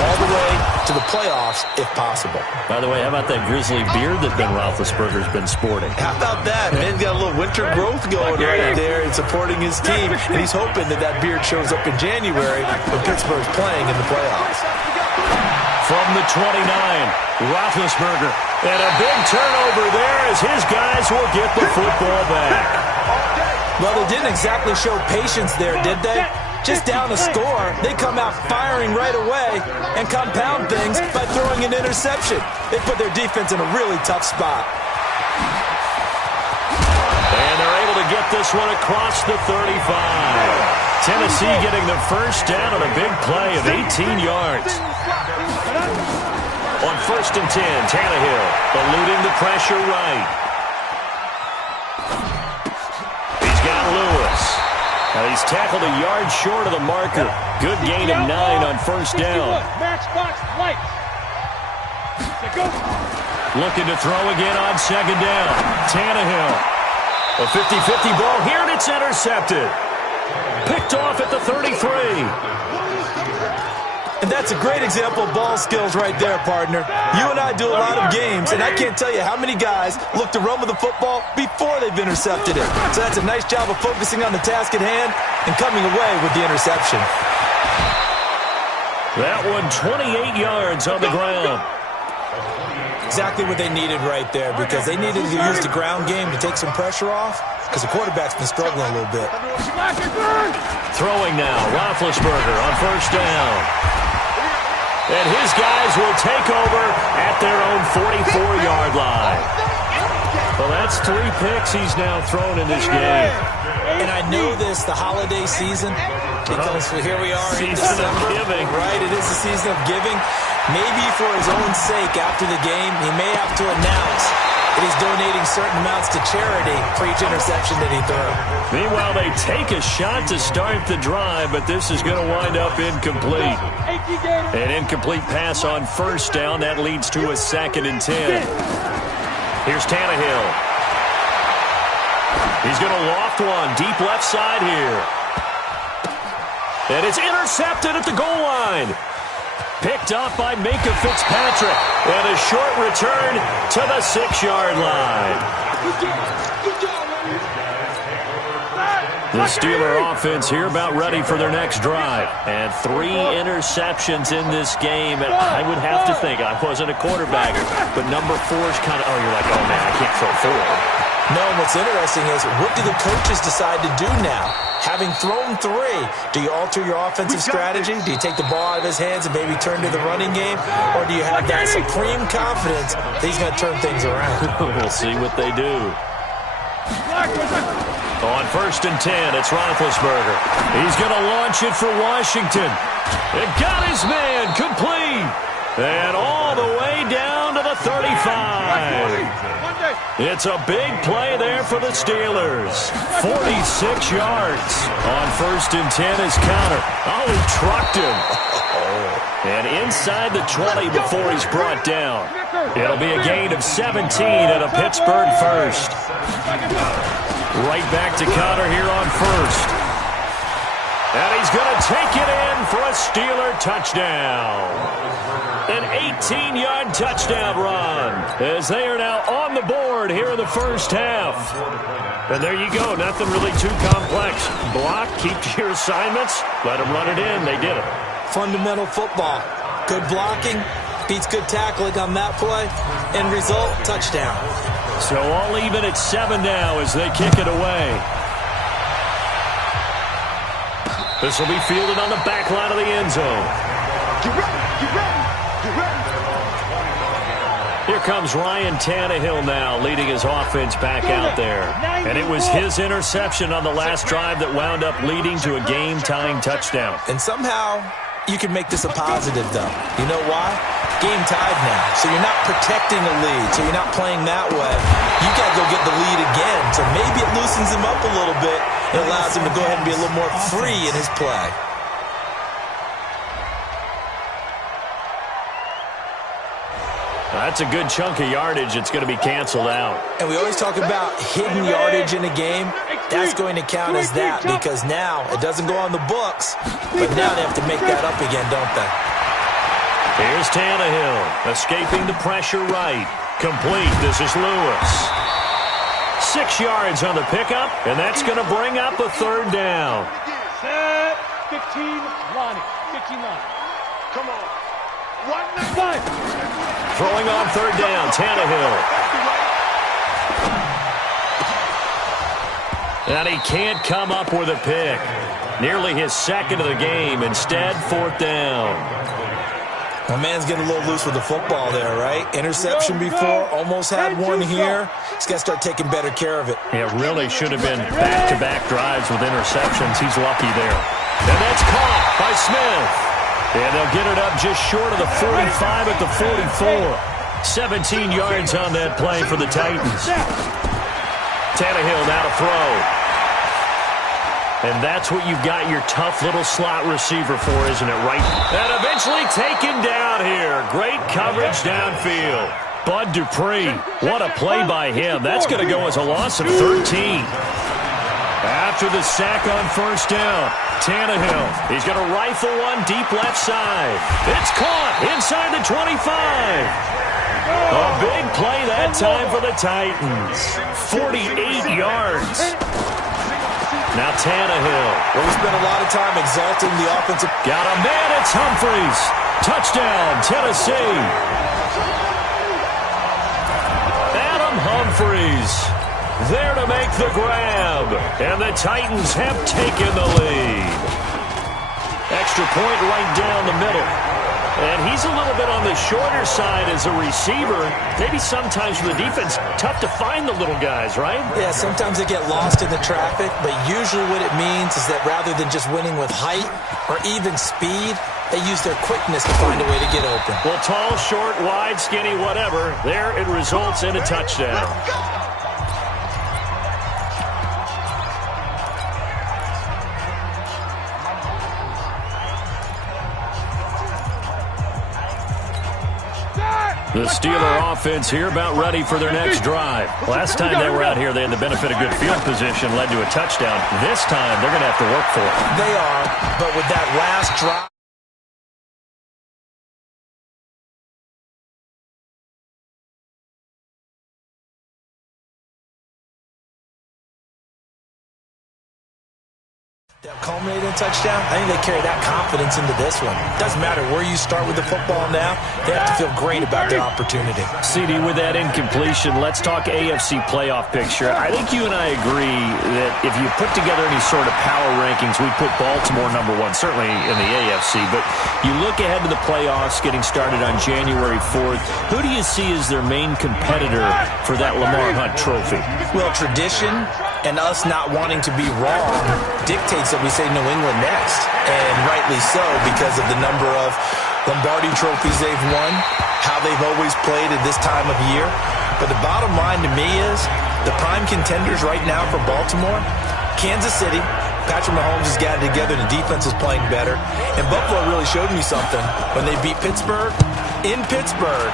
all the way to the playoffs if possible. By the way, how about that grizzly beard that Ben Roethlisberger's been sporting? How about that? Ben's got a little winter growth going right there and supporting his team. And he's hoping that that beard shows up in January when Pittsburgh's playing in the playoffs. From the 29, Roethlisberger. And a big turnover there as his guys will get the football back. Well, they didn't exactly show patience there, did they? Just down a score, they come out firing right away and compound things by throwing an interception. They put their defense in a really tough spot. And they're able to get this one across the 35. Tennessee getting the first down on a big play of 18 yards. On 1st and 10, Tannehill eluding the pressure right. He's got Lewis. Now he's tackled a yard short of the marker. Good gain of 9 on 1st down. Looking to throw again on 2nd down. Tannehill. A 50-50 ball here, and it's intercepted. Picked off at the 33. And that's a great example of ball skills right there, partner. You and I do a lot of games, and I can't tell you how many guys look to run with the football before they've intercepted it. So that's a nice job of focusing on the task at hand and coming away with the interception. That one 28 yards on the ground. Exactly what they needed right there, because they needed to use the ground game to take some pressure off, because the quarterback's been struggling a little bit. Throwing now, Roethlisberger on 1st down. And his guys will take over at their own 44-yard line. Well, that's 3 picks he's now thrown in this game. And I know this, the holiday season, because here we are in Season December. of giving. Right, it is the season of giving. Maybe for his own sake after the game, he may have to announce that he's donating certain amounts to charity for each interception that he threw. Meanwhile, they take a shot to start the drive, but this is going to wind up incomplete. An incomplete pass on 1st down. That leads to a 2nd and 10. Here's Tannehill. He's going to loft one deep left side here. And it's intercepted at the goal line. Picked up by Minkah Fitzpatrick. And a short return to the 6-yard line. The Steeler offense here about ready for their next drive. And 3 interceptions in this game. And I would have to think, I wasn't a quarterback, but number 4 is kind of, oh, you're like, oh, man, I can't throw 4. No, and what's interesting is, what do the coaches decide to do now? Having thrown 3, do you alter your offensive strategy? Do you take the ball out of his hands and maybe turn to the running game? Or do you have that supreme confidence that he's going to turn things around? We'll see what they do. On 1st and 10, it's Roethlisberger. He's going to launch it for Washington. It got his man complete. And all the way down to the 35. It's a big play there for the Steelers. 46 yards on 1st and 10 is counter. Oh, he trucked him. And inside the 20 before he's brought down. It'll be a gain of 17 and a Pittsburgh first. Right back to counter here on 1st. And he's going to take it in for a Steeler touchdown. An 18-yard touchdown run as they are now on the board here in the 1st half. And there you go. Nothing really too complex. Block, keep to your assignments, let them run it in. They did it. Fundamental football. Good blocking beats good tackling on that play. End result, touchdown. So all even at 7 now as they kick it away. This will be fielded on the back line of the end zone. Get ready, get ready, get ready. Here comes Ryan Tannehill now leading his offense back out there. And it was his interception on the last drive that wound up leading to a game-tying touchdown. And somehow you can make this a positive, though. You know why? Game tied now. So you're not protecting the lead. So you're not playing that way. You got to go get the lead again. So maybe it loosens him up a little bit. It allows him to go ahead and be a little more free in his play. That's a good chunk of yardage. It's going to be canceled out. And we always talk about hidden yardage in a game. That's going to count as that because now it doesn't go on the books, but now they have to make that up again, don't they? Here's Tannehill, escaping the pressure right. Complete. This is Lewis. 6 yards on the pickup, and that's going to bring up a third down. Set. 15 line. 15 line. Come on. 1-9. Throwing on third down, Tannehill. And he can't come up with a pick. Nearly his second of the game. Instead, fourth down. My man's getting a little loose with the football there, right? Interception before, almost had one here. He's got to start taking better care of it. Yeah, really should have been back-to-back drives with interceptions. He's lucky there. And that's caught by Smith. And they'll get it up just short of the 45 at the 44. 17 yards on that play for the Titans. Tannehill now to throw. And that's what you've got your tough little slot receiver for, isn't it, right? And eventually taken down here. Great coverage downfield. Bud Dupree, what a play by him. That's going to go as a loss of 13. After the sack on first down, Tannehill, he's going to rifle one deep left side. It's caught inside the 25. A big play that time for the Titans. 48 yards. Now Tannehill. Well, we spent a lot of time exalting the offensive. Got a man, it's Humphries. Touchdown, Tennessee. Adam Humphries there to make the grab. And the Titans have taken the lead. Extra point right down the middle. And he's a little bit on the shorter side as a receiver. Maybe sometimes for the defense, tough to find the little guys, right? Yeah, sometimes they get lost in the traffic, but usually what it means is that rather than just winning with height or even speed, they use their quickness to find a way to get open. Well, tall, short, wide, skinny, whatever, there it results in a touchdown. The Steeler offense here about ready for their next drive. Last time they were out here, they had the benefit of good field position, led to a touchdown. This time, they're going to have to work for it. They are, but with that last drive, that culminated in touchdown, I think they carry that confidence into this one. Doesn't matter where you start with the football now, they have to feel great about their opportunity. CD, with that incompletion, let's talk AFC playoff picture. I think you and I agree that if you put together any sort of power rankings, we'd put Baltimore number one, certainly in the AFC. But you look ahead to the playoffs getting started on January 4th. Who do you see as their main competitor for that Lamar Hunt trophy? Well, tradition and us not wanting to be wrong dictates that we say New England next, and rightly so because of the number of Lombardi trophies they've won, how they've always played at this time of year. But the bottom line to me is the prime contenders right now for Baltimore, Kansas City. Patrick Mahomes has got it together, the defense is playing better, and Buffalo really showed me something when they beat Pittsburgh in Pittsburgh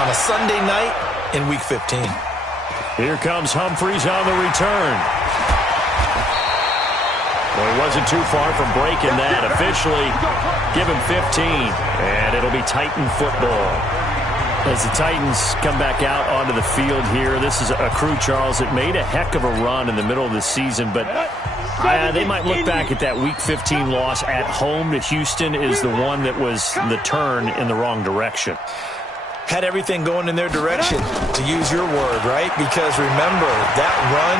on a Sunday night in Week 15. Here comes Humphries on the return. Well, he wasn't too far from breaking that. Officially, give him 15, and it'll be Titan football. As the Titans come back out onto the field here, this is a crew, Charles, that made a heck of a run in the middle of the season, but they might look back at that Week 15 loss at home to Houston is the one that was the turn in the wrong direction. Had everything going in their direction, to use your word, right? Because remember, that run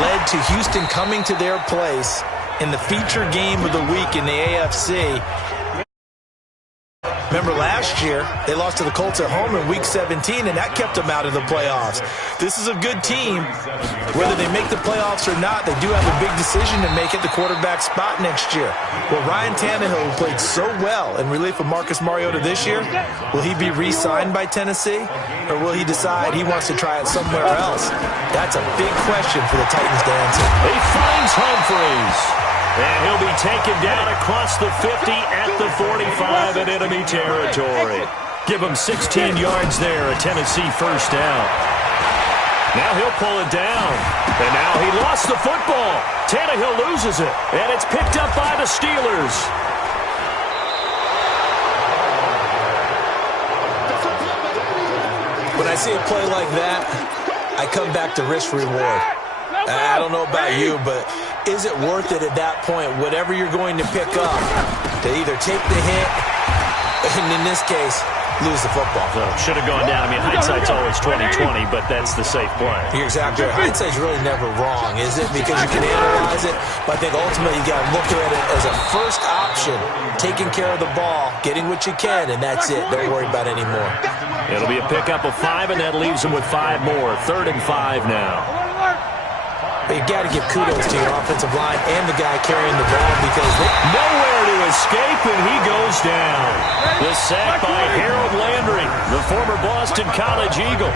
led to Houston coming to their place in the feature game of the week in the AFC. Remember last year, they lost to the Colts at home in Week 17, and that kept them out of the playoffs. This is a good team. Whether they make the playoffs or not, they do have a big decision to make at the quarterback spot next year. Will Ryan Tannehill, who played so well in relief of Marcus Mariota this year, will he be re-signed by Tennessee? Or will he decide he wants to try it somewhere else? That's a big question for the Titans to answer. He finds Humphries. And he'll be taken down across the 50 at the 45 in enemy territory. Give him 16 yards there, a Tennessee first down. Now he'll pull it down. And now he lost the football. Tannehill loses it. And it's picked up by the Steelers. When I see a play like that, I come back to risk-reward. I don't know about you, but is it worth it at that point, whatever you're going to pick up, to either take the hit, and in this case, lose the football? So should have gone down. I mean, hindsight's always 20/20, but that's the safe play. You're exactly right. Hindsight's really never wrong, is it? Because you can analyze it, but I think ultimately you got to look at it as a first option, taking care of the ball, getting what you can, and that's it. Don't worry about any more. It'll be a pickup of 5, and that leaves them with 5 more. 3rd and 5 now. But you got to give kudos to your offensive line and the guy carrying the ball because nowhere to escape, and he goes down. The sack by Harold Landry, the former Boston College Eagle.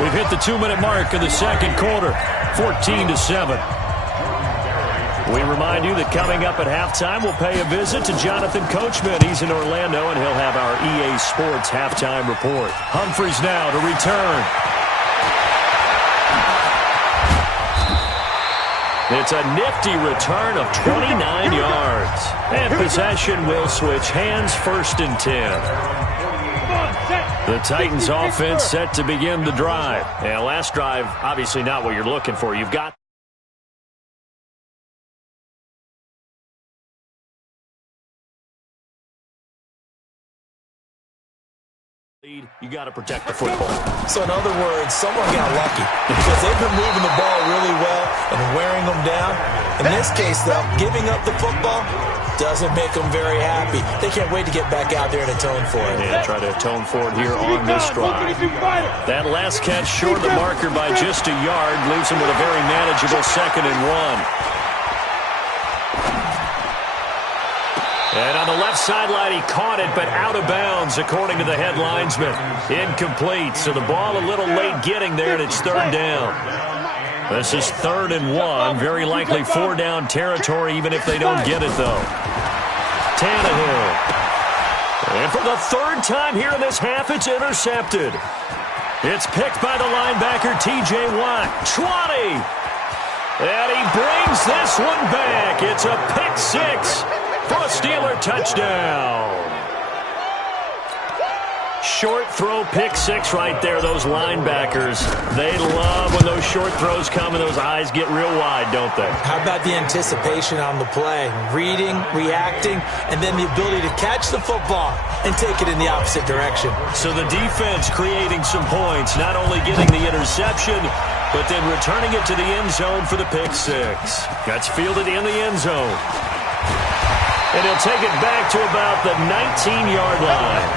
We've hit the 2-minute mark of the second quarter, 14-7. We remind you that coming up at halftime, we'll pay a visit to Jonathan Coachman. He's in Orlando, and he'll have our EA Sports halftime report. Humphries now to return. It's a nifty return of 29 yards. And possession will switch hands, 1st and 10. The Titans offense set to begin the drive. And last drive, obviously not what you're looking for. You've got you got to protect the football. So in other words, someone got lucky because they've been moving the ball really well and wearing them down. In this case, though, giving up the football doesn't make them very happy. They can't wait to get back out there and atone for it. Yeah, try to atone for it here on this drive. That last catch short of the marker by just a yard leaves them with a very manageable 2nd and 1. And on the left sideline, he caught it, but out of bounds, according to the head linesman. Incomplete, so the ball a little late getting there, and it's 3rd down. This is 3rd and 1, very likely 4-down territory, even if they don't get it, though. Tannehill. And for the 3rd time here in this half, it's intercepted. It's picked by the linebacker, T.J. Watt. 20! And he brings this one back. It's a pick 6. For a Steeler touchdown. Short throw, pick 6 right there. Those linebackers, they love when those short throws come and those eyes get real wide, don't they? How about the anticipation on the play? Reading, reacting, and then the ability to catch the football and take it in the opposite direction. So the defense creating some points, not only getting the interception, but then returning it to the end zone for the pick 6. That's fielded in the end zone. And he'll take it back to about the 19-yard line.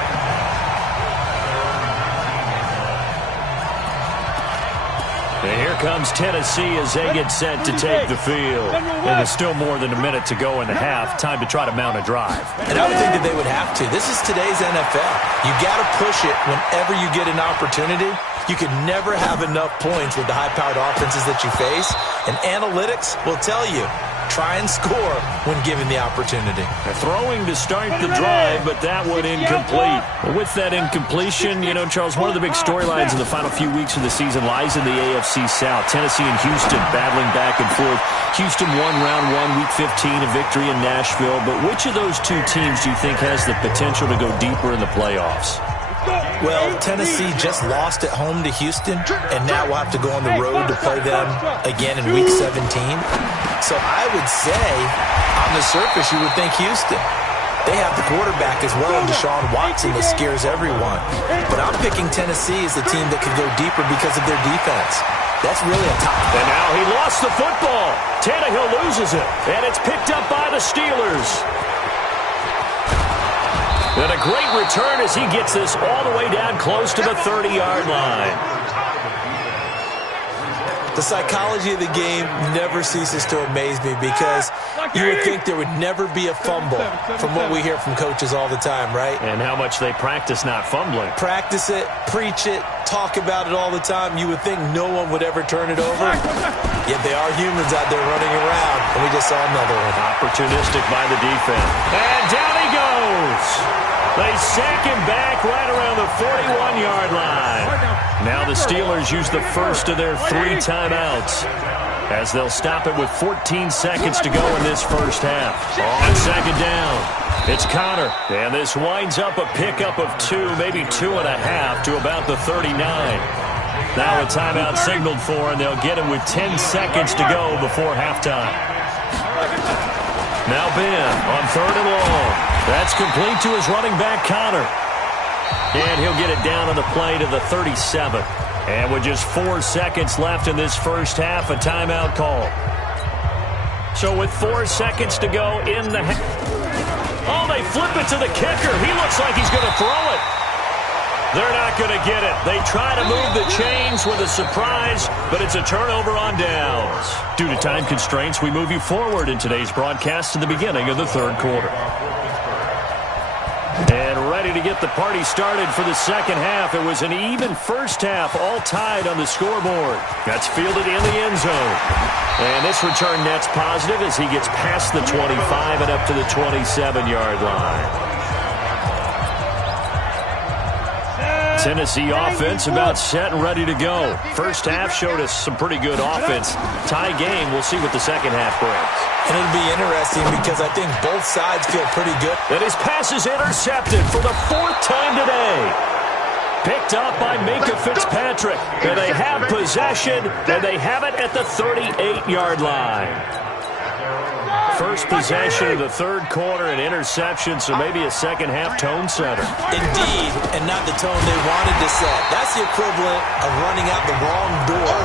And here comes Tennessee as they get set to take the field. And there's still more than a minute to go in the half. Time to try to mount a drive. And I would think that they would have to. This is today's NFL. You got to push it whenever you get an opportunity. You can never have enough points with the high-powered offenses that you face. And analytics will tell you, try and score when given the opportunity. They're throwing to start the drive, but that one incomplete. With that incompletion, you know, Charles, one of the big storylines in the final few weeks of the season lies in the AFC South. Tennessee and Houston battling back and forth. Houston won round 1, week 15, a victory in Nashville. But which of those two teams do you think has the potential to go deeper in the playoffs? Well, Tennessee just lost at home to Houston, and now we'll have to go on the road to play them again in Week 17. So I would say, on the surface, you would think Houston. They have the quarterback as well, and Deshaun Watson, that scares everyone. But I'm picking Tennessee as the team that could go deeper because of their defense. That's really a top. And now he lost the football. Tannehill loses it, and it's picked up by the Steelers. And a great return as he gets this all the way down close to the 30-yard line. The psychology of the game never ceases to amaze me because you would think there would never be a fumble from what we hear from coaches all the time, right? And how much they practice not fumbling. Practice it, preach it, talk about it all the time. You would think no one would ever turn it over. Yet they are humans out there running around, and we just saw another one. Opportunistic by the defense. And down he goes. They sack him back right around the 41-yard line. Now the Steelers use the first of their 3 timeouts, as they'll stop it with 14 seconds to go in this first half. On second down, it's Conner. And this winds up a pickup of 2, maybe 2.5 to about the 39. Now a timeout signaled for, and they'll get him with 10 seconds to go before halftime. Now Ben on 3rd and long. That's complete to his running back, Conner. And he'll get it down on the play to the 37. And with just 4 seconds left in this first half, a timeout call. So with 4 seconds to go in the half. Oh, they flip it to the kicker. He looks like he's going to throw it. They're not going to get it. They try to move the chains with a surprise, but it's a turnover on downs. Due to time constraints, we move you forward in today's broadcast to the beginning of the 3rd quarter. And ready to get the party started for the second half. It was an even first half, all tied on the scoreboard. That's fielded in the end zone. And this return net's positive as he gets past the 25 and up to the 27-yard line. Tennessee offense about set and ready to go. First half showed us some pretty good offense. Tie game. We'll see what the second half brings. And it'll be interesting because I think both sides feel pretty good. And his pass is intercepted for the 4th time today. Picked up by Minkah Fitzpatrick. And they have possession, and they have it at the 38-yard line. First possession of the 3rd quarter, an interception, so maybe a second half tone setter. Indeed, and not the tone they wanted to set. That's the equivalent of running out the wrong door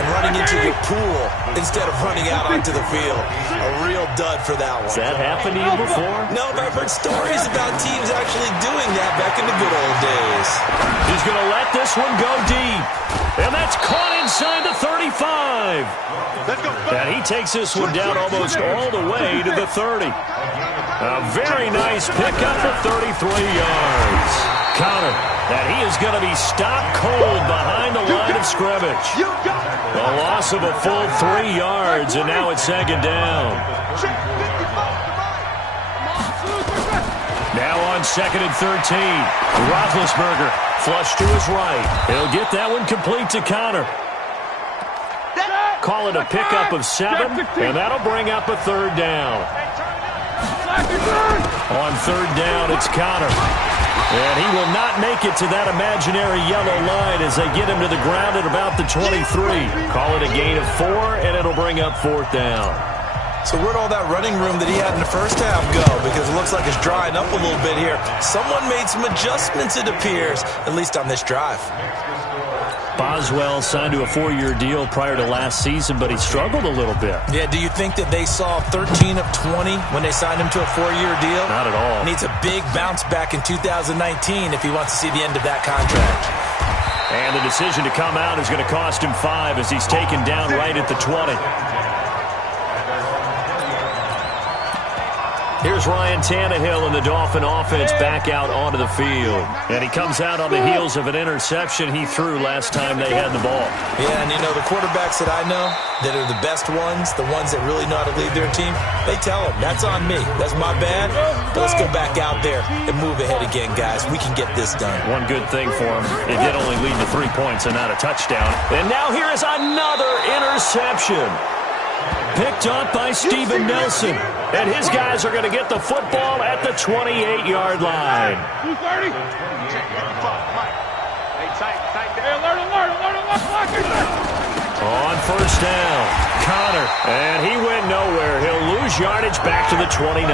and running into your pool instead of running out onto the field. A real dud for that one. Has that happened to you before? No, but I've heard stories about teams actually doing that back in the good old days. He's going to let this one go deep. And that's caught inside the 35. And he takes this one down almost all the way to the 30. A very nice pickup for 33 yards. Conner, and he is going to be stopped cold behind the line of scrimmage. A loss of a full 3 yards, and now it's second down. Now on 2nd and 13. Roethlisberger flush to his right. He'll get that one complete to Conner. Call it a pickup of 7, and that'll bring up a 3rd down. On 3rd down, it's Conner. And he will not make it to that imaginary yellow line as they get him to the ground at about the 23. Call it a gain of 4, and it'll bring up 4th down. So where'd all that running room that he had in the first half go? Because it looks like it's drying up a little bit here. Someone made some adjustments, it appears, at least on this drive. Boswell signed to a 4-year deal prior to last season, but he struggled a little bit. Yeah, do you think that they saw 13 of 20 when they signed him to a 4-year deal? Not at all. Needs a big bounce back in 2019 if he wants to see the end of that contract. And the decision to come out is going to cost him 5 as he's taken down right at the 20. Here's Ryan Tannehill and the Dolphin offense back out onto the field. And he comes out on the heels of an interception he threw last time they had the ball. Yeah, and you know, the quarterbacks that I know that are the best ones, the ones that really know how to lead their team, they tell them, that's on me. That's my bad. But let's go back out there and move ahead again, guys. We can get this done. One good thing for him, it did only lead to 3 points and not a touchdown. And now here is another interception. Picked up by Steven Nelson. And his guys are going to get the football at the 28-yard line. 230. On first down, Conner. And he went nowhere. He'll lose yardage back to the 29.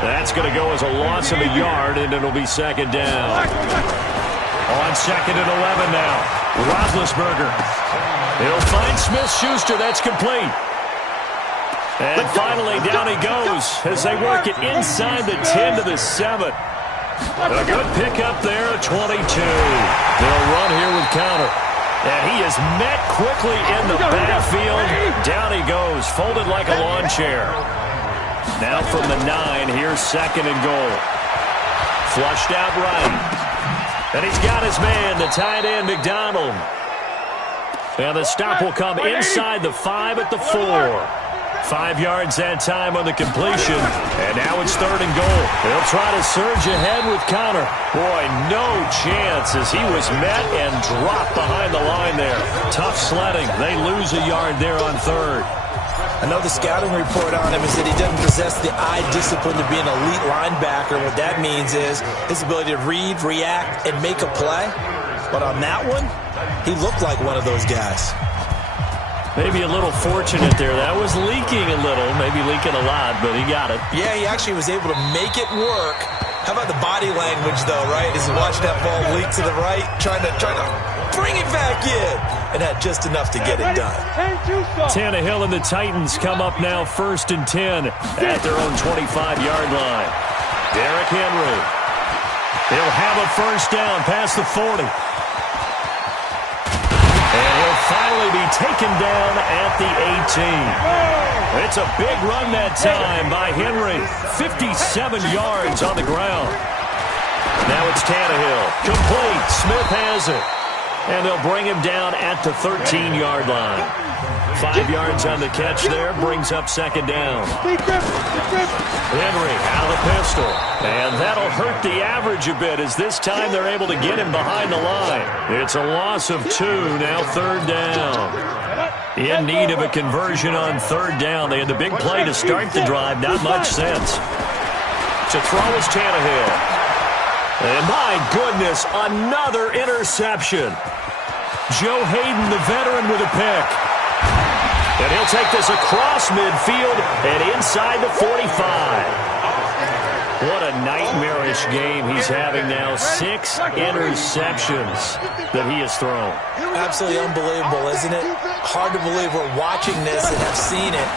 That's going to go as a loss of a yard, and it'll be second down. On 2nd and 11 now. Roethlisberger. He'll find Smith-Schuster. That's complete. And finally, down he goes as they work it inside the 10 to the 7. A good pickup there at 22. They'll run here with Conner. And he is met quickly in the backfield. Down he goes, folded like a lawn chair. Now from the 9, here's 2nd and goal. Flushed out right. And he's got his man, the tight end, McDonald. And the stop will come inside the 5 at the 4. 5 yards that time on the completion, and now it's 3rd and goal. They'll try to surge ahead with Connor. Boy, no chance as he was met and dropped behind the line there. Tough sledding. They lose a yard there on 3rd. I know the scouting report on him is that he doesn't possess the eye discipline to be an elite linebacker. What that means is his ability to read, react, and make a play. But on that one, he looked like one of those guys. Maybe a little fortunate there. That was leaking a little, maybe leaking a lot, but he got it. Yeah, he actually was able to make it work. How about the body language, though, right? As he watched that ball leak to the right, trying to bring it back in, and had just enough to get it done. Tannehill and the Titans come up now 1st and 10 at their own 25-yard line. Derrick Henry. He'll have a 1st down past the 40. And he'll finally be taken down at the 18. It's a big run that time by Henry. 57 yards on the ground. Now it's Tannehill. Complete. Smith has it. And they'll bring him down at the 13-yard line. 5 yards on the catch there. Brings up 2nd down. Henry out of the pistol. And that'll hurt the average a bit as this time they're able to get him behind the line. It's a loss of 2, now 3rd down. In need of a conversion on 3rd down. They had the big play to start the drive. Not much sense. To throw is Tannehill. And my goodness, another interception. Joe Hayden, the veteran, with a pick. And he'll take this across midfield and inside the 45. What a nightmarish game he's having now. 6 interceptions that he has thrown. Absolutely unbelievable, isn't it? Hard to believe we're watching this and have seen it,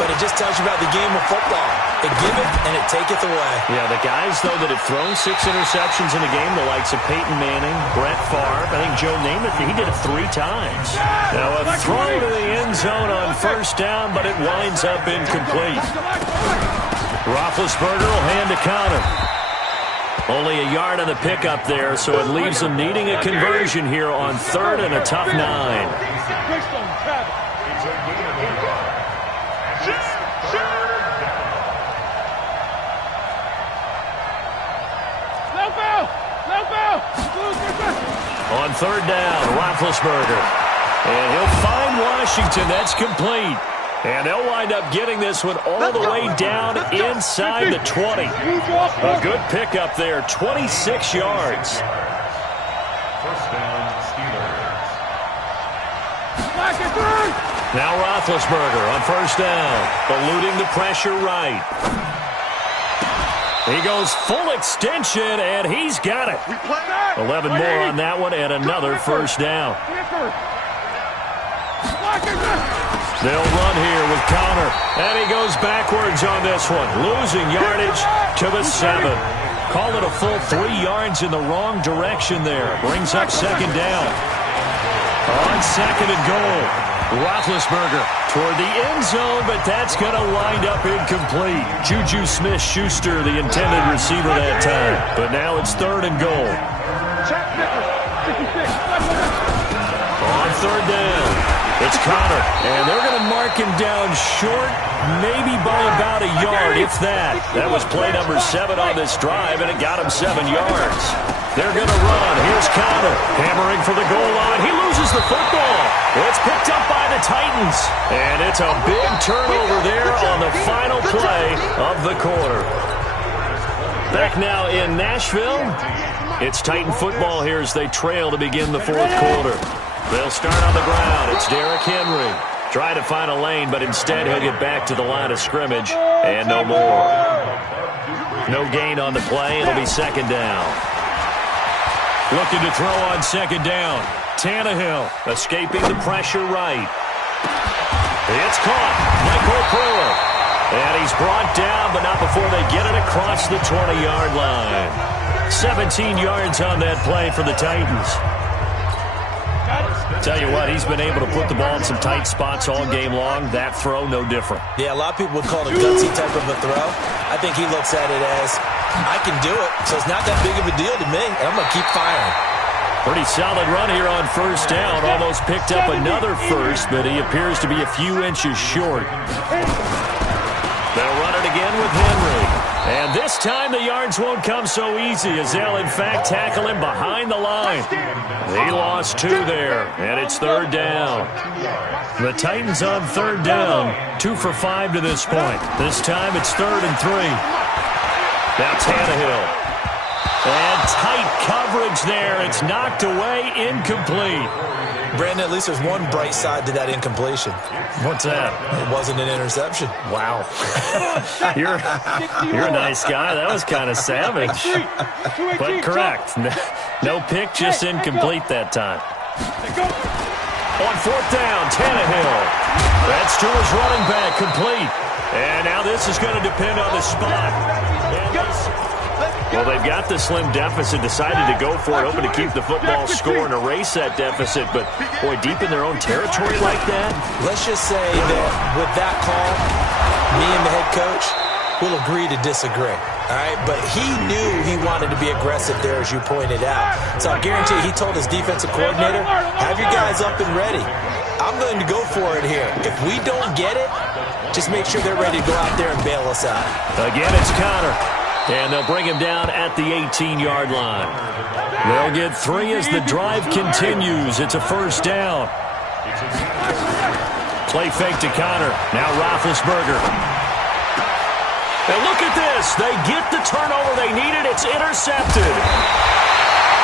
but it just tells you about the game of football. It giveth and it taketh away. Yeah, the guys, though, that have thrown 6 interceptions in a game, the likes of Peyton Manning, Brett Favre, I think Joe Namath, he did it 3 times. Now a throw to the end zone on 1st down, but it winds up incomplete. Roethlisberger will hand to Connor. Only a yard on the pickup there, so it leaves them needing a conversion here on 3rd and a tough 9. On 3rd down, Roethlisberger. And he'll find Washington. That's complete. And they'll wind up getting this one all the way down inside the 20. A good pickup there, 26 yards. 1st down, Steelers. Now Roethlisberger on 1st down, eluding the pressure right. He goes full extension, and he's got it. 11 more on that one, and another 1st down. They'll run here with Connor, and he goes backwards on this one, losing yardage to the 7. Call it a full 3 yards in the wrong direction there. Brings up 2nd down. On 2nd and goal, Roethlisberger toward the end zone, but that's going to wind up incomplete. Juju Smith-Schuster, the intended receiver that time. But now it's 3rd and goal. On 3rd down, it's Connor, and they're going to mark him down short, maybe by about a yard, if that. That was play number 7 on this drive, and it got him 7 yards. They're going to run. Here's Connor, hammering for the goal line. He loses the football. It's picked up by the Titans, and it's a big turnover there on the final play of the quarter. Back now in Nashville, it's Titan football here as they trail to begin the 4th quarter. They'll start on the ground. It's Derrick Henry. Try to find a lane, but instead he'll get back to the line of scrimmage, and no more. No gain on the play. It'll be 2nd down. Looking to throw on 2nd down. Tannehill escaping the pressure right. It's caught. Michael Brewer. And he's brought down, but not before they get it across the 20-yard line. 17 yards on that play for the Titans. Tell you what, he's been able to put the ball in some tight spots all game long. That throw, no different. Yeah, a lot of people would call it a gutsy type of a throw. I think he looks at it as, I can do it, so it's not that big of a deal to me, and I'm going to keep firing. Pretty solid run here on first down. Almost picked up another first, but he appears to be a few inches short. They'll run it again with Henry. And this time the yards won't come so easy as they'll, in fact, tackle him behind the line. He lost 2 there, and it's third down. The Titans on third down, 2 for 5 to this point. This time it's 3rd and 3. Now Tannehill. And tight coverage there. It's knocked away, incomplete. Brandon, at least there's one bright side to that incompletion. What's that? It wasn't an interception. Wow. You're a nice guy. That was kind of savage. But correct. No pick, just incomplete that time. On 4th down, Tannehill. That's to his running back, complete. And now this is going to depend on the spot. Well, they've got the slim deficit, decided to go for it, hoping to keep the football score and erase that deficit. But, boy, deep in their own territory like that? Let's just say that with that call, me and the head coach will agree to disagree. All right, but he knew he wanted to be aggressive there, as you pointed out. So I guarantee you, he told his defensive coordinator, have your guys up and ready. I'm going to go for it here. If we don't get it, just make sure they're ready to go out there and bail us out. Again, it's Connor. And they'll bring him down at the 18-yard line. They'll get 3 as the drive continues. It's a first down. Play fake to Connor. Now Roethlisberger. And look at this. They get the turnover they needed. It's intercepted.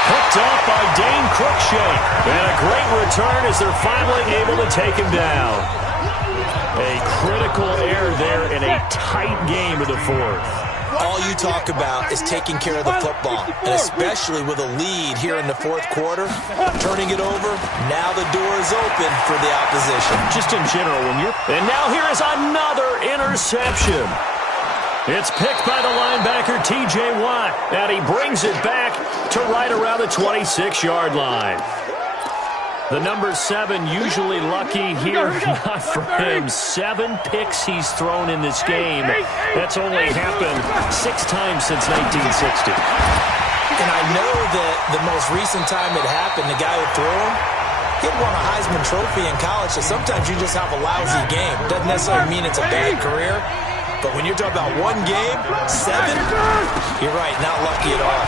Picked off by Dane Cruikshank. And a great return as they're finally able to take him down. A critical error there in a tight game of the 4th. All you talk about is taking care of the football, and especially with a lead here in the 4th quarter, turning it over, now the door is open for the opposition. Just in general, when you're... And now here is another interception. It's picked by the linebacker, T.J. Watt, and he brings it back to right around the 26-yard line. The number 7 usually lucky here, not for him. 7 picks he's thrown in this game. That's only happened 6 times since 1960. And I know that the most recent time it happened, the guy who threw him, he had won a Heisman Trophy in college, so sometimes you just have a lousy game. Doesn't necessarily mean it's a bad career. But when you're talking about one game, 7, you're right, not lucky at all.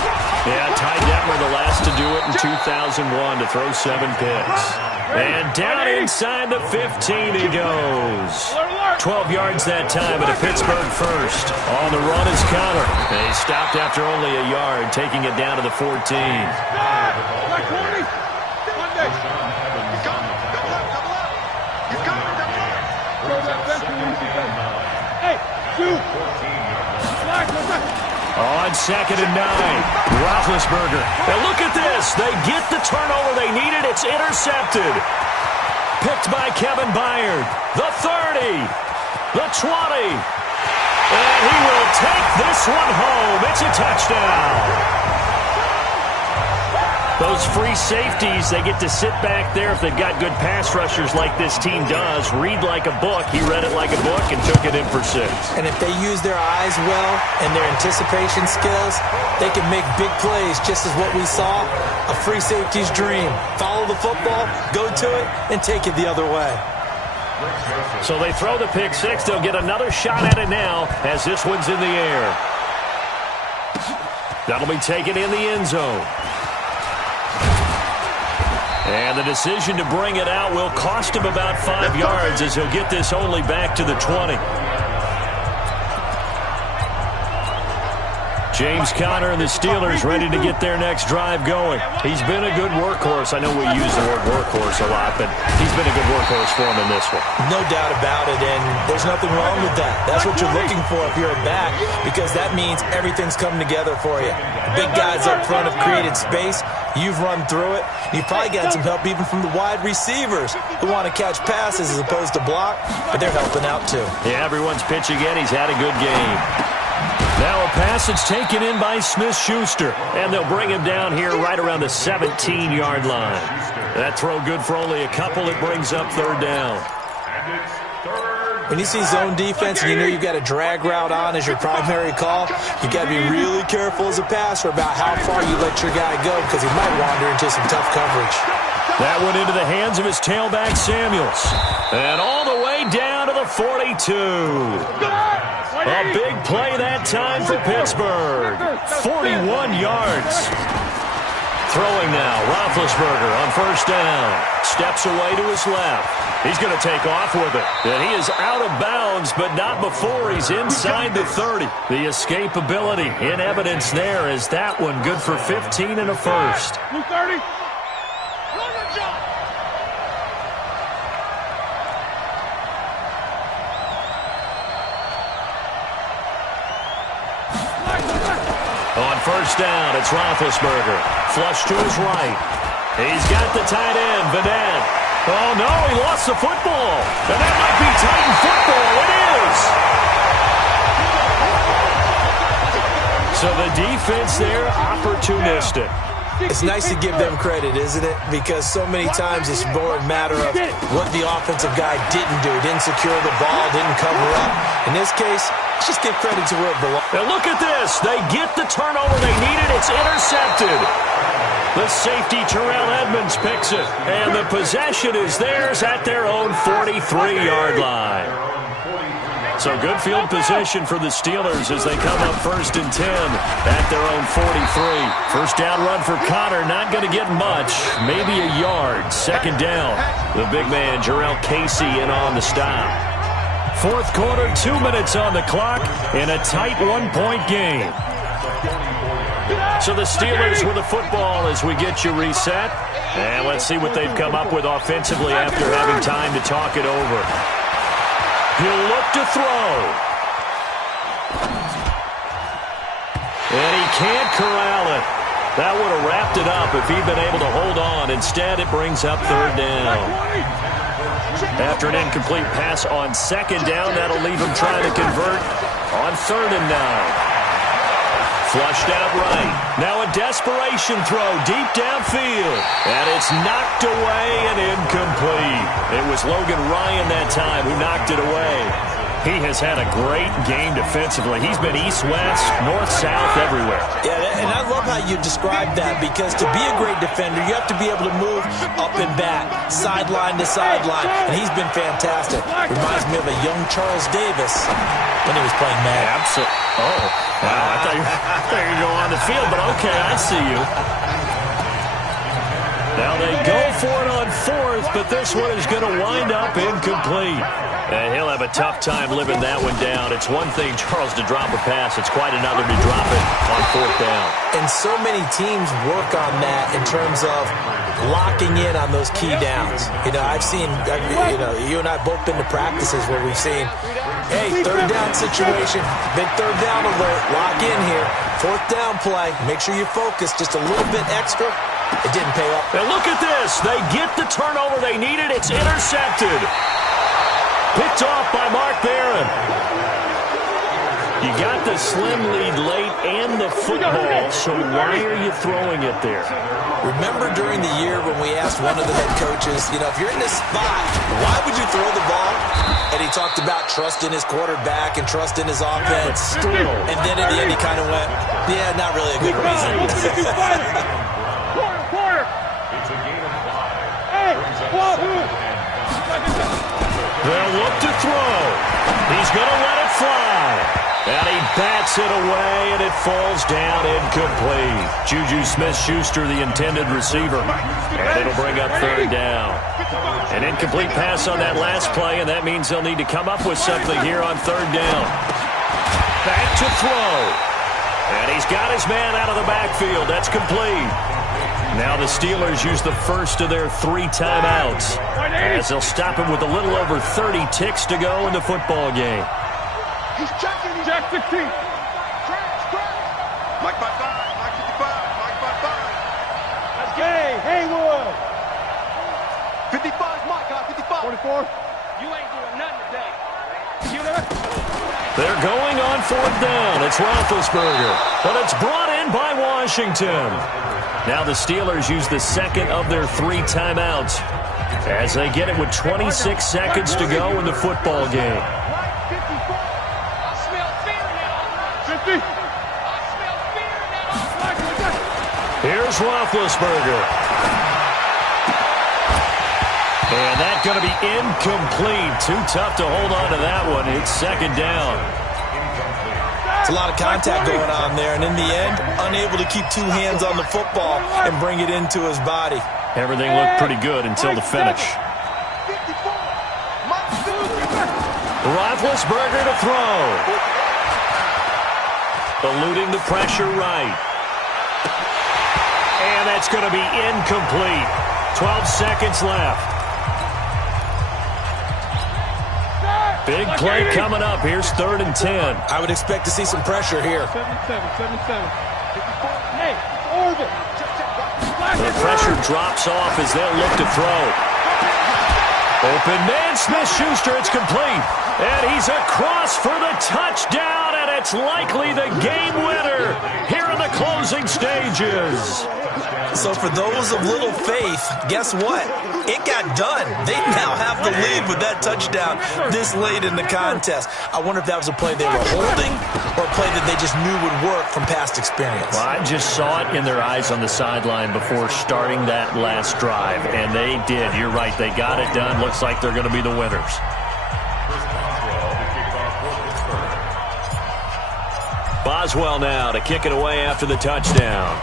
Yeah, Ty Detmer the last to do it in 2001 to throw 7 picks. And down inside the 15 he goes. 12 yards that time at a Pittsburgh first. On the run is Connor. They stopped after only a yard, taking it down to the 14. On 2nd and 9, Roethlisberger. And look at this. They get the turnover they needed. It's intercepted. Picked by Kevin Byard. The 30. The 20. And he will take this one home. It's a touchdown. Those free safeties, they get to sit back there if they've got good pass rushers like this team does. Read like a book. He read it like a book and took it in for 6. And if they use their eyes well and their anticipation skills, they can make big plays, just as what we saw, a free safety's dream. Follow the football, go to it, and take it the other way. So they throw the pick 6. They'll get another shot at it now as this one's in the air. That'll be taken in the end zone. And the decision to bring it out will cost him about 5 yards as he'll get this only back to the 20. James Conner and the Steelers ready to get their next drive going. He's been a good workhorse. I know we use the word workhorse a lot, but he's been a good workhorse for him in this one. No doubt about it, and there's nothing wrong with that. That's what you're looking for if you're a back, because that means everything's coming together for you. The big guys up front have created space. You've run through it. You've probably got some help even from the wide receivers who want to catch passes as opposed to block, but they're helping out too. Yeah, everyone's pitching in. He's had a good game. Now a pass that's taken in by Smith-Schuster, and they'll bring him down here right around the 17-yard line. That throw good for only a couple. It brings up third down. And it's 3rd When you see zone defense and you know you've got a drag route on as your primary call, you've got to be really careful as a passer about how far you let your guy go because he might wander into some tough coverage. That went into the hands of his tailback, Samuels. And all the way down to the 42. A big play that time for Pittsburgh. 41 yards. Throwing now, Roethlisberger on first down. Steps away to his left. He's going to take off with it. And he is out of bounds, but not before he's inside the 30. The escapability in evidence there is that one good for 15 and a first. 30. On first down, it's Roethlisberger. Flush to his right. He's got the tight end, Vanette. Oh, no, he lost the football. And that might be Titan football. It is. So the defense there, opportunistic. It's nice to give them credit, isn't it? Because so many times it's more a matter of what the offensive guy didn't do. Didn't secure the ball, didn't cover up. In this case, let's just give credit to where it belongs. And look at this. They get the turnover they needed. It's intercepted. The safety, Terrell Edmonds, picks it. And the possession is theirs at their own 43-yard line. So good field position for the Steelers as they come up 1st and 10 at their own 43. First down run for Connor, not going to get much, maybe a yard. Second down, the big man, Jarrell Casey, in on the stop. Fourth quarter, 2 minutes on the clock in a tight one-point game. So the Steelers with the football as we get you reset. And let's see what they've come up with offensively after having time to talk it over. He'll look to throw. And he can't corral it. That would have wrapped it up if he'd been able to hold on. Instead, it brings up third down. After an incomplete pass on second down, that'll leave him trying to convert on 3rd and 9. Flushed out right. Now a desperation throw deep downfield. And it's knocked away and incomplete. It was Logan Ryan that time who knocked it away. He has had a great game defensively. He's been east-west, north-south, everywhere. Yeah, and I love how you described that because to be a great defender, you have to be able to move up and back, sideline to sideline, and he's been fantastic. Reminds me of a young Charles Davis when he was playing Madden. Absolutely. Oh, wow, I thought you were going on the field, but okay, I see you. Now they go for it on 4th, but this one is going to wind up incomplete. And he'll have a tough time living that one down. It's one thing, Charles, to drop a pass. It's quite another to drop it on 4th down. And so many teams work on that in terms of locking in on those key downs. You know, I've seen, you and I both been to practices where we've seen, hey, 3rd down situation, big 3rd down alert, lock in here. 4th down play, make sure you focus just a little bit extra. It didn't pay off. And look at this. They get the turnover they needed. It's intercepted. Picked off by Mark Barron. You got the slim lead late and the football, so why are you throwing it there? Remember during the year when we asked one of the head coaches, you know, if you're in this spot, why would you throw the ball? And he talked about trusting his quarterback and trusting his offense. But still. And then at the end he kind of went, yeah, not really a good reason. Quarter. It's a gain of 5. Hey, They'll look to throw. He's going to let it fly. And he bats it away, and it falls down incomplete. Juju Smith-Schuster, the intended receiver. And it'll bring up 3rd down. An incomplete pass on that last play, and that means they'll need to come up with something here on 3rd down. Back to throw. And he's got his man out of the backfield. That's complete. Now the Steelers use the first of their 3 timeouts as they'll stop him with a little over 30 ticks to go in the football game. He's checking. Jack 16. Mike by 5. Mike 55. Mike by 5. That's gay. Haywood. 55. Mike. 55. 44. You ain't doing nothing today. You there? They're going on 4th down. It's Roethlisberger. But it's brought in by Washington. Now the Steelers use the second of their 3 timeouts as they get it with 26 seconds to go in the football game. Roethlisberger. And that's going to be incomplete. Too tough to hold on to that one. It's second down. It's a lot of contact going on there, and in the end, unable to keep two hands on the football and bring it into his body. Everything looked pretty good until the finish. Roethlisberger to throw. Eluding the pressure right. And that's going to be incomplete. 12 seconds left. Big play coming up. Here's 3rd and 10. I would expect to see some pressure here. 77. Hey, Orville. The pressure drops off as they'll look to throw. Open man, Smith-Schuster. It's complete. And he's across for the touchdown, and it's likely the game winner here in the closing stages. So for those of little faith, guess what? It got done. They now have the lead with that touchdown this late in the contest. I wonder if that was a play they were holding or a play that they just knew would work from past experience. Well, I just saw it in their eyes on the sideline before starting that last drive, and they did. You're right. They got it done. Looks like they're going to be the winners. Boswell now to kick it away after the touchdown.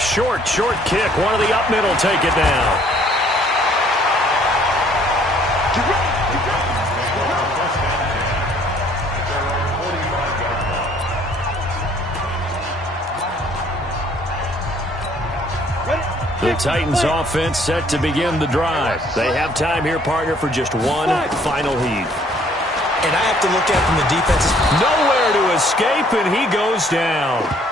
Short kick. One of the up middle take it down. The Titans offense set to begin the drive. They have time here, partner, for just one final heave. And I have to look at from the defense. Nowhere to escape, and he goes down.